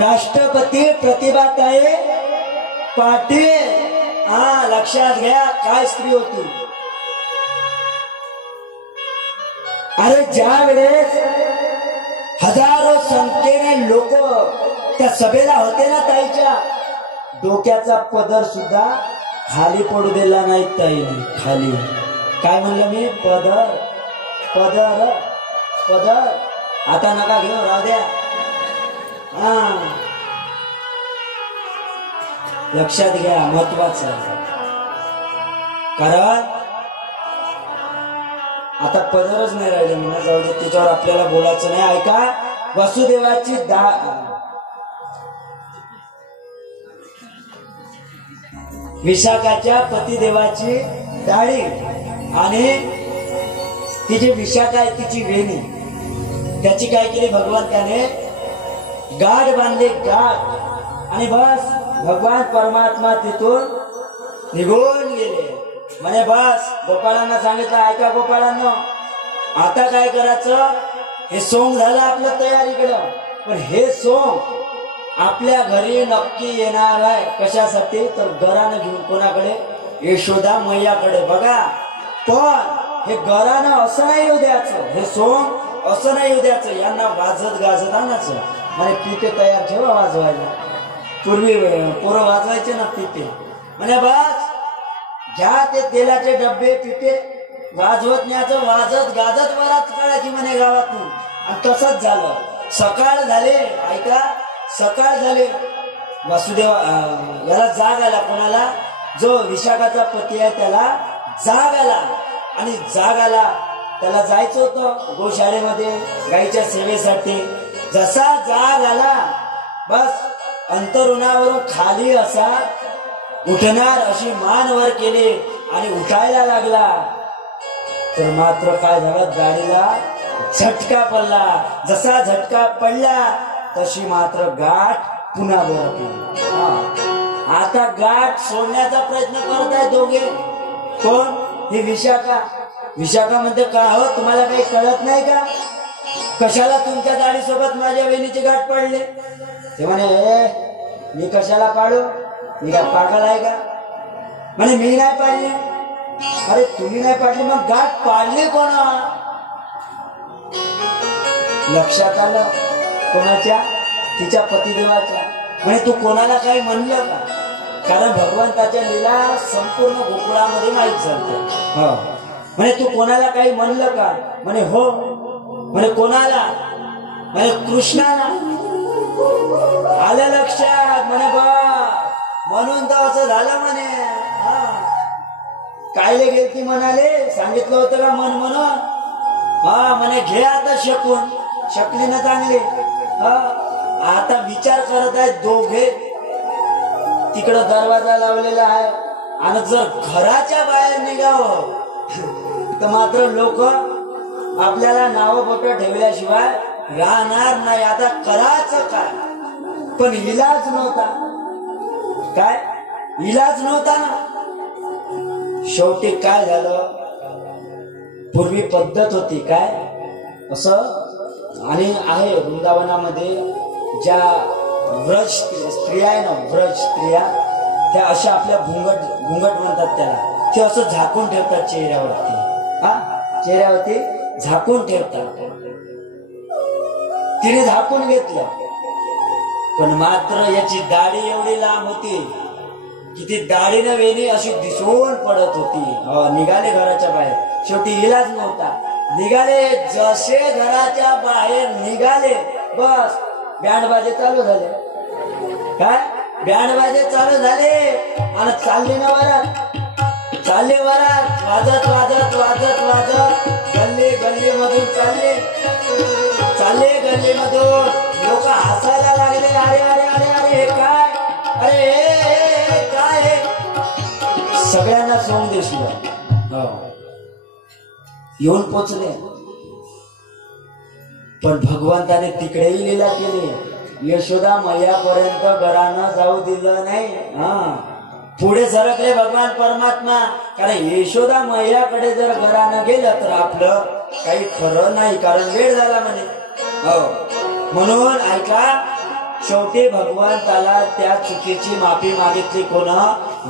राष्ट्रपती प्रतिभाताई पाटील. हा, लक्षात घ्या, काय स्त्री होती. अरे ज्या वेळेस हजारो संख्येने लोक त्या सभेला होते ना, ताईच्या डोक्याचा पदर सुद्धा खाली पडू दिला नाही ताईने. खाली काय म्हणलं मी? पदर पदर पदर. आता नका घेऊ, राहू द्या. हा, लक्षात घ्या, महत्वाचं आहे. कारण आता पदरच नाही राहिले म्हणा, जाऊ दे, त्याच्यावर आपल्याला बोलायचं नाही. ऐका, वसुदेवाची विशाखाच्या पतिदेवाची दाढी आणि तिची विशाखा आहे तिची वेणी, त्याची काय केली भगवंताने? गाठ बांधली, गाठ. आणि बस भगवान परमात्मा तिथून निघून गेले. म्हणे बस, गोपाळांना सांगितलं, ऐका गोपाळांनो, आता काय करायचं? हे सोंग झालं आपल्या तयारीकडं, पण हे सोंग आपल्या घरी नक्की येणार आहे. कशासाठी? तर घरानं घेऊन. कोणाकडे? यशोदा मैयाकडे. बघा, पण हे घरानं असं नाही येऊ द्यायचं, हे सोंग असं नाही येऊ द्यायचं. यांना वाजत गाजत आणायचं. म्हणजे पिते तयार ठेवा वाजवायला. पूर्वी पोरं वाजवायचे ना पिते. म्हणजे बस घ्या ते तेलाचे डब्बे पिते वाजवत न्यायचं, वाजत गाजत बराच काळाची म्हणे गावातून. आणि तसंच झालं. सकाळ झाले, ऐका, सकाळ झाले. याला जाग आला. कोणाला? जो विशाखाचा पती आहे त्याला जाग आला. आणि जाग आला, त्याला जायचं होतं गोशाळेमध्ये गाईच्या सेवेसाठी. जसा जाग आला, बस अंतरुणावरून खाली असा उठणार अशी मान वर केली आणि उठायला लागला. तर मात्र काय झालं, गाडीला झटका पडला. जसा झटका पडला तशी मात्र गाठ पुन्हा बरं. आता गाठ सोडण्याचा प्रयत्न करत आहे दोघे. कोण? ही विशाखा. विशाखा म्हणते, का हो तुम्हाला काही कळत नाही का? कशाला तुमच्या गाडीसोबत माझ्या बहिणीची गाठ पडले? ते म्हणे, मी कशाला पाडू? मी काय पागल आहे का? म्हणे मी नाही पाडली. अरे तुम्ही नाही पाडली, मग गाठ पाडली कोणा? लक्षात आलं कोणाच्या? तिच्या पतिदेवाच्या. म्हणे तू कोणाला काही म्हणलं का? कारण भगवंताच्या लीला संपूर्ण गोकुळामध्ये माहीत झालं. म्हणे तू कोणाला काही म्हणलं का? म्हणे हो. म्हणे कोणाला? म्हणे कृष्णाला. आलं लक्षात. म्हणे बा म्हणून तर असं झालं म्हणे. कायले गेलती म्हणाले, सांगितलं होतं का मन म्हणून? म्हणे घे आता शकून. शकली ना चांगली. आता विचार करत आहेत दोघे. तिकडं दरवाजा लावलेला आहे आणि जर घराच्या बाहेर निघावं तर मात्र लोक आपल्याला नाव बोटं ठेवल्याशिवाय राहणार नाही. आता करायचं काय? पण इलाज नव्हता. काय इलाज नव्हता ना. शेवटी काय झालं, पूर्वी पद्धत होती काय असं, आणि आहे वृंदावनामध्ये ज्या व्रज स्त्रिया आहे ना, व्रज स्त्रिया, त्या अशा आपल्या घुंगट म्हणतात त्याला, ते असं झाकून ठेवतात चेहऱ्यावरती. चेहऱ्यावरती झाकून ठेवतात. तिने झाकून घेतलं, पण मात्र याची दाढी एवढी लांब होती की ती दाढीनं वेणी अशी दिसून पडत होती. निघाले घराच्या बाहेर. शेवटी इलाज नव्हता. निघाले. जसे घराच्या बाहेर निघाले, बस बँडबाजे चालू झाले. काय बँडबाजे चालू झाले आणि चालले ना वरात. चालले वरात, वाजत वाजत वाजत वाजत गल्ली गल्ली मधून चालले. गल्ली मधून लोक हसायला लागले. अरे अरे अरे अरे हे काय? अरे हे काय हे? सगळ्यांना सोंग दिसलं. येऊन पोचले. पण भगवंताने तिकडेही लीला केली. यशोदा मैयापर्यंत घरानं जाऊ दिलं नाही. पुढे सरकले भगवान परमात्मा. कारण यशोदा मैयाकडे जर घरानं गेलं तर आपलं काही खरं नाही, कारण वेळ झाला म्हणे. म्हणून ऐका, शेवटी भगवंताला त्या चुकीची माफी मागितली. कोण?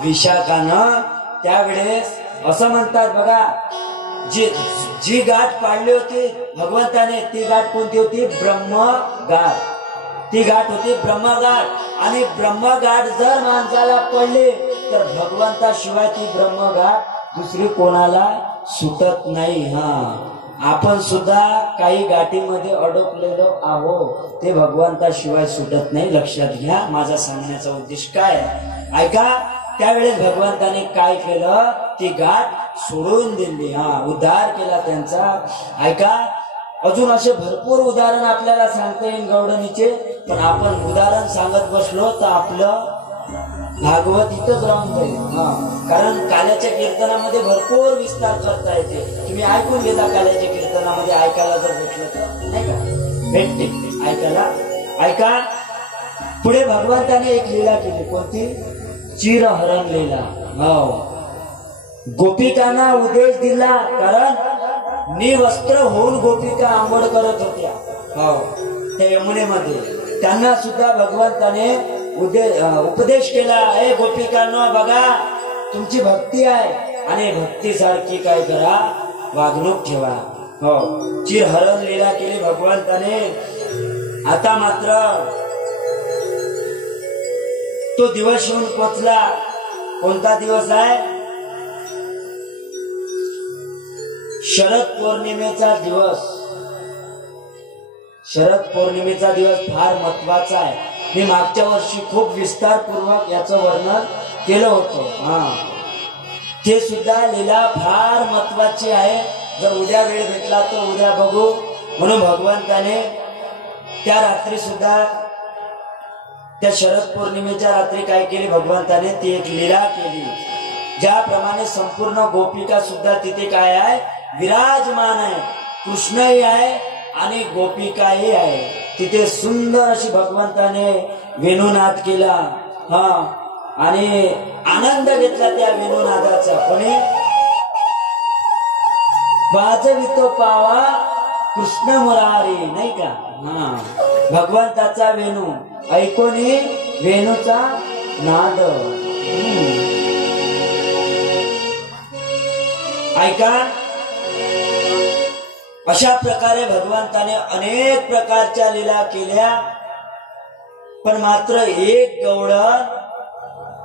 विशाखानं. त्यावेळेस असं म्हणतात बघा, जी गाठ पाडली होती भगवंताने, ती गाठ कोणती होती? ब्रह्मगाठ. ती गाठ होती ब्रह्मगाठ. आणि ब्रह्मगाठ जर माणसाला पडली तर भगवंताशिवाय ती ब्रह्मगाठ दुसरी कोणाला सुटत नाही. आपण सुद्धा काही गाठीमध्ये अडकलेलो आहोत, ते भगवंताशिवाय सुटत नाही. लक्षात घ्या माझा सांगण्याचा उद्देश काय. ऐका, त्यावेळेस भगवंताने काय केलं? ती गाठ सोडून दिली. उद्धार केला त्यांचा. ऐका, अजून असे भरपूर उदाहरण आपल्याला सांगता येईल गवडणीचे, पण आपण उदाहरण सांगत बसलो तर आपलं भागवत इथंच राहून जाईल. कारण काल्याच्या कीर्तनामध्ये भरपूर विस्तार करता येते. तुम्ही ऐकून घेता काल्याच्या कीर्तनामध्ये, ऐकायला जर भेटलं तर नाही का, भेटते ऐकायला. ऐका, पुढे भगवंताने एक लीला केली. कोणती? चिरहरण लीला. गोपिकांना उद्देश दिला, कारण निवस्त्र होऊन गोपिका आंघोळ करत होत्या त्या यमुनेमध्ये. त्यांना सुद्धा भगवंताने उपदेश केला. हे गोपिकांनो, बघा तुमची भक्ती आहे आणि भक्तीसारखी काय करा, वागणूक ठेवा. चिरहरण लीला केली भगवंताने. आता मात्र तो दिवस येऊन पोचला. कोणता दिवस आहे? शरद पौर्णिमेचा दिवस. शरद पौर्णिमेचा दिवस फार महत्वाचा आहे. मी मागच्या वर्षी खूप विस्तारपूर्वक याचं वर्णन केलं होतं. ते सुद्धा लीला फार महत्वाची आहे. जर उद्या वेळ भेटला तर उद्या बघू. म्हणून भगवंताने त्या रात्री सुद्धा, त्या शरद पौर्णिमेच्या रात्री काय केली भगवंताने, ती एक लीला केली. ज्याप्रमाणे संपूर्ण गोपिका सुद्धा तिथे काय आहे, विराजमान आहे. कृष्णही आहे आणि गोपिकाही आहे. तिथे सुंदर अशी भगवंताने वेणुनाद केला. आणि आनंद घेतला त्या वेणुनादाचा. कोणी वाजवितो पावा कृष्ण मुरारी, नाही का. भगवंताचा वेणू ऐकोनी वेणूचा नाद. ऐका, अशा प्रकारे भगवंताने अनेक प्रकारच्या लीला केल्या. पण मात्र एक गवळण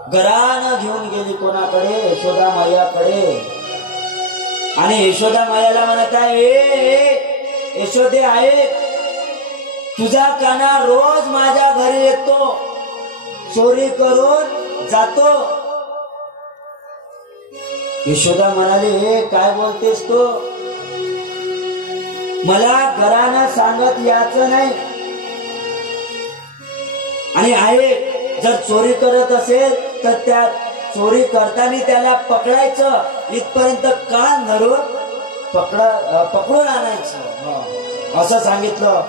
घरानं घेऊन गेली कोणाकडे, यशोदा मैयाकडे. आणि यशोदा मैयाला म्हणत आहे, यशोदे आहे, तुझा काना रोज माझ्या घरी येतो, चोरी करून जातो. यशोदा म्हणाली, हे काय बोलतेस तू, मला घरानं सांगत याचं नाही. आणि आहे जर चोरी करत असेल तर त्या चोरी करताना त्याला पकडायचं, इथपर्यंत का धरून पकडून आणायचं असं सांगितलं.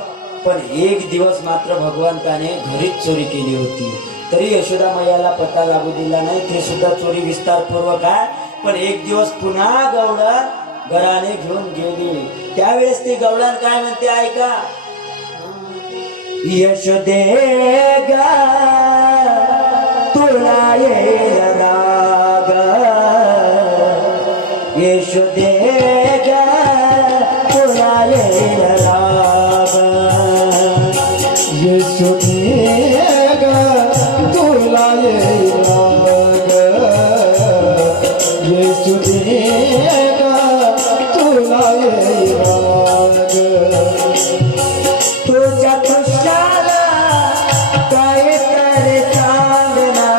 पण एक दिवस मात्र भगवंताने घरीच चोरी केली होती, तरी यशोदा मैयाला पत्ता लागू दिला नाही. ते सुद्धा चोरी विस्तारपूर्वक आहे. पण एक दिवस पुन्हा गवळण घराने घेऊन गेली. त्यावेळेस ती गवळण काय म्हणते ऐका, यशोदे गा तुला येईल राग, यशोदे गा तुला येईल राग, यशोदे गा तुला येईल राग, यशोदे गा तुला येईल राग. तुझ्या कृष्णाला काय तरी सांगना,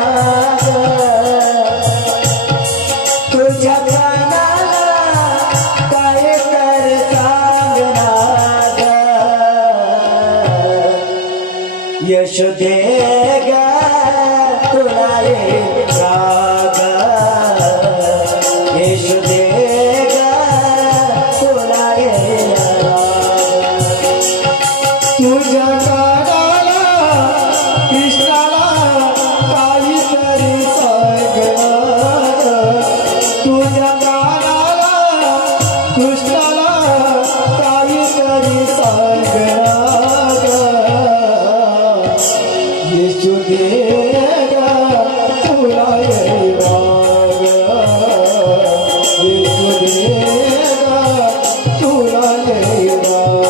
तुझ्या कानाला काय तरी सांगना, यशोदे गा तुला येईल राग, यशोदे गा तुला येईल राग. तुझ्या कानाला कृष्णाला काहीतरी सांगणार, तुझ्या कानाला कृष्णाला काहीतरी सांगणार, यशोदे गा तुला येईल राग, यशोदे गा तुला येईल राग.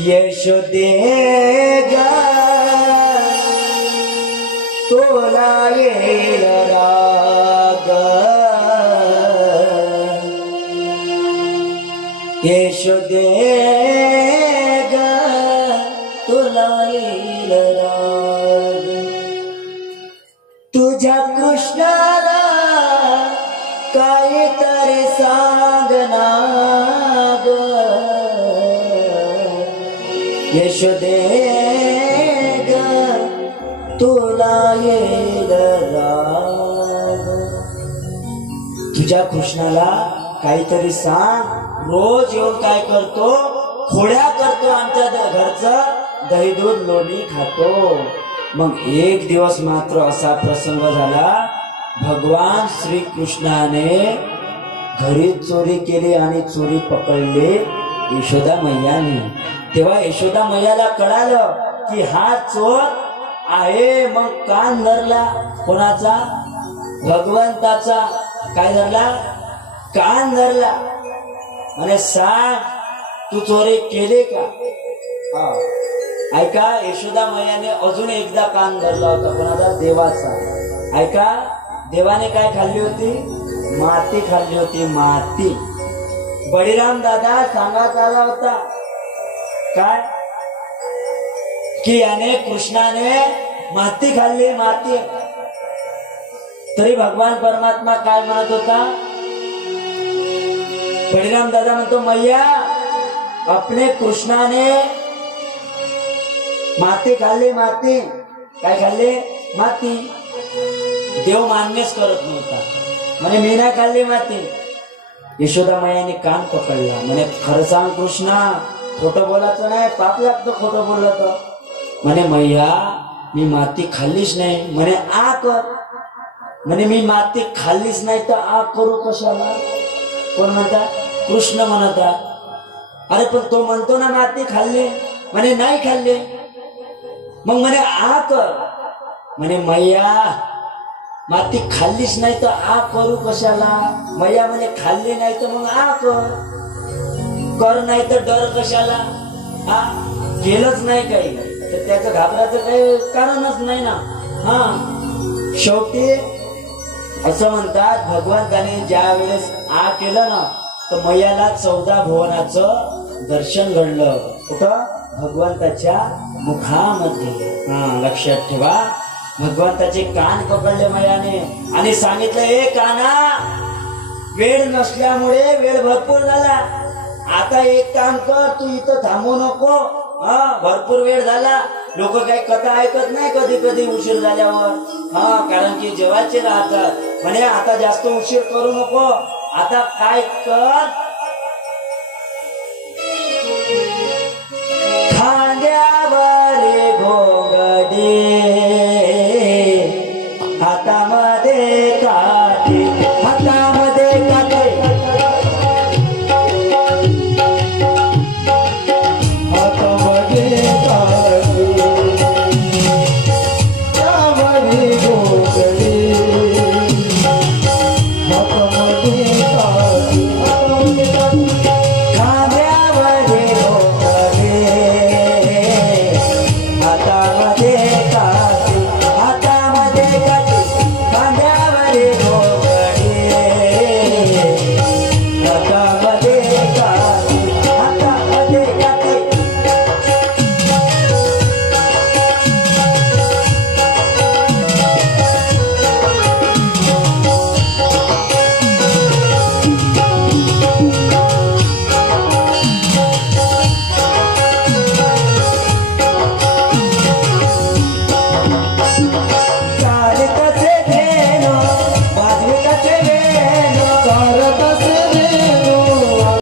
यशोदे गा तुला येईल राग, यशोदे गा तुला येईल राग. तुझ्या कृष्णाला काहीतरी सांगना ग, यशोदे गा तुला येईल राग. तुझ्या कृष्णाला काहीतरी सांग. रोज येऊन काय करतो, खोड्या करतो, आमच्या घरचं दही दूध लोणी खातो. मग एक दिवस मात्र असा प्रसंग झाला, भगवान श्री कृष्णाने घरी चोरी केली आणि चोरी पकडले यशोदा मैयाने. तेव्हा यशोदा मैयाला कळालं की हा चोर आहे. मग कान धरला कोणाचा? भगवंताचा. काय धरला? कान धरला. आणि सांग तू चोरी केली का? ऐका, यशोदा मैयाने अजून एकदा कान धरला होता. कोणाचा? देवाचा. ऐका, देवाने काय खाल्ली होती? माती खाल्ली होती. माती. बळीराम दादा सांगत आला होता काय की याने कृष्णाने माती खाल्ली. माती. तरी भगवान परमात्मा काय म्हणत होता? बळीराम दादा म्हणतो, मैया अपने कृष्णाने माती खाल्ली. माती. काय खाल्ली? माती. देव मान्यच करत नव्हता. म्हणे मी नाही खाल्ली माती. यशोदा मैयाने कान पकडला. म्हणे खरं सांग कृष्णा, खोटं बोलायचं नाही, पाप लागतं खोटं बोललं तर. म्हणे मैया मी माती खाल्लीच नाही. म्हणे आ कर. म्हणे मी माती खाल्लीच नाही तर आ करू कशाला? कोण म्हणतात? कृष्ण म्हणतात. अरे पण तो म्हणतो ना माती खाल्ली. म्हणे नाही खाल्ली. मग म्हणे आ कर. म्हणे मैया माती खाल्लीच नाही तर आ करू कशाला? मैया म्हणे खाल्ली नाही तर मग आ कर नाही तर डर कशाला? हा केलंच नाही काही तर त्याचं घाबरायचं काही कारणच नाही ना. हा शेवटी असं म्हणतात भगवंताने ज्या वेळेस आ केलं ना तर मैयाला 14 भुवनाचं दर्शन घडलं. कुठं? भगवंताच्या मुखामध्ये. लक्षात ठेवा. भगवंताचे कान पकडले मैयाने आणि सांगितलं, ए काना, वेळ नसल्यामुळे वेळ भरपूर झाला. आता एक काम कर, तू इथं थांबू नको. भरपूर वेळ झाला. लोक काही कथा ऐकत नाही कधी कधी उशीर झाल्यावर. कारण की जेवायचे राहतात. म्हणे आता जास्त उशीर करू नको. आता काय कर,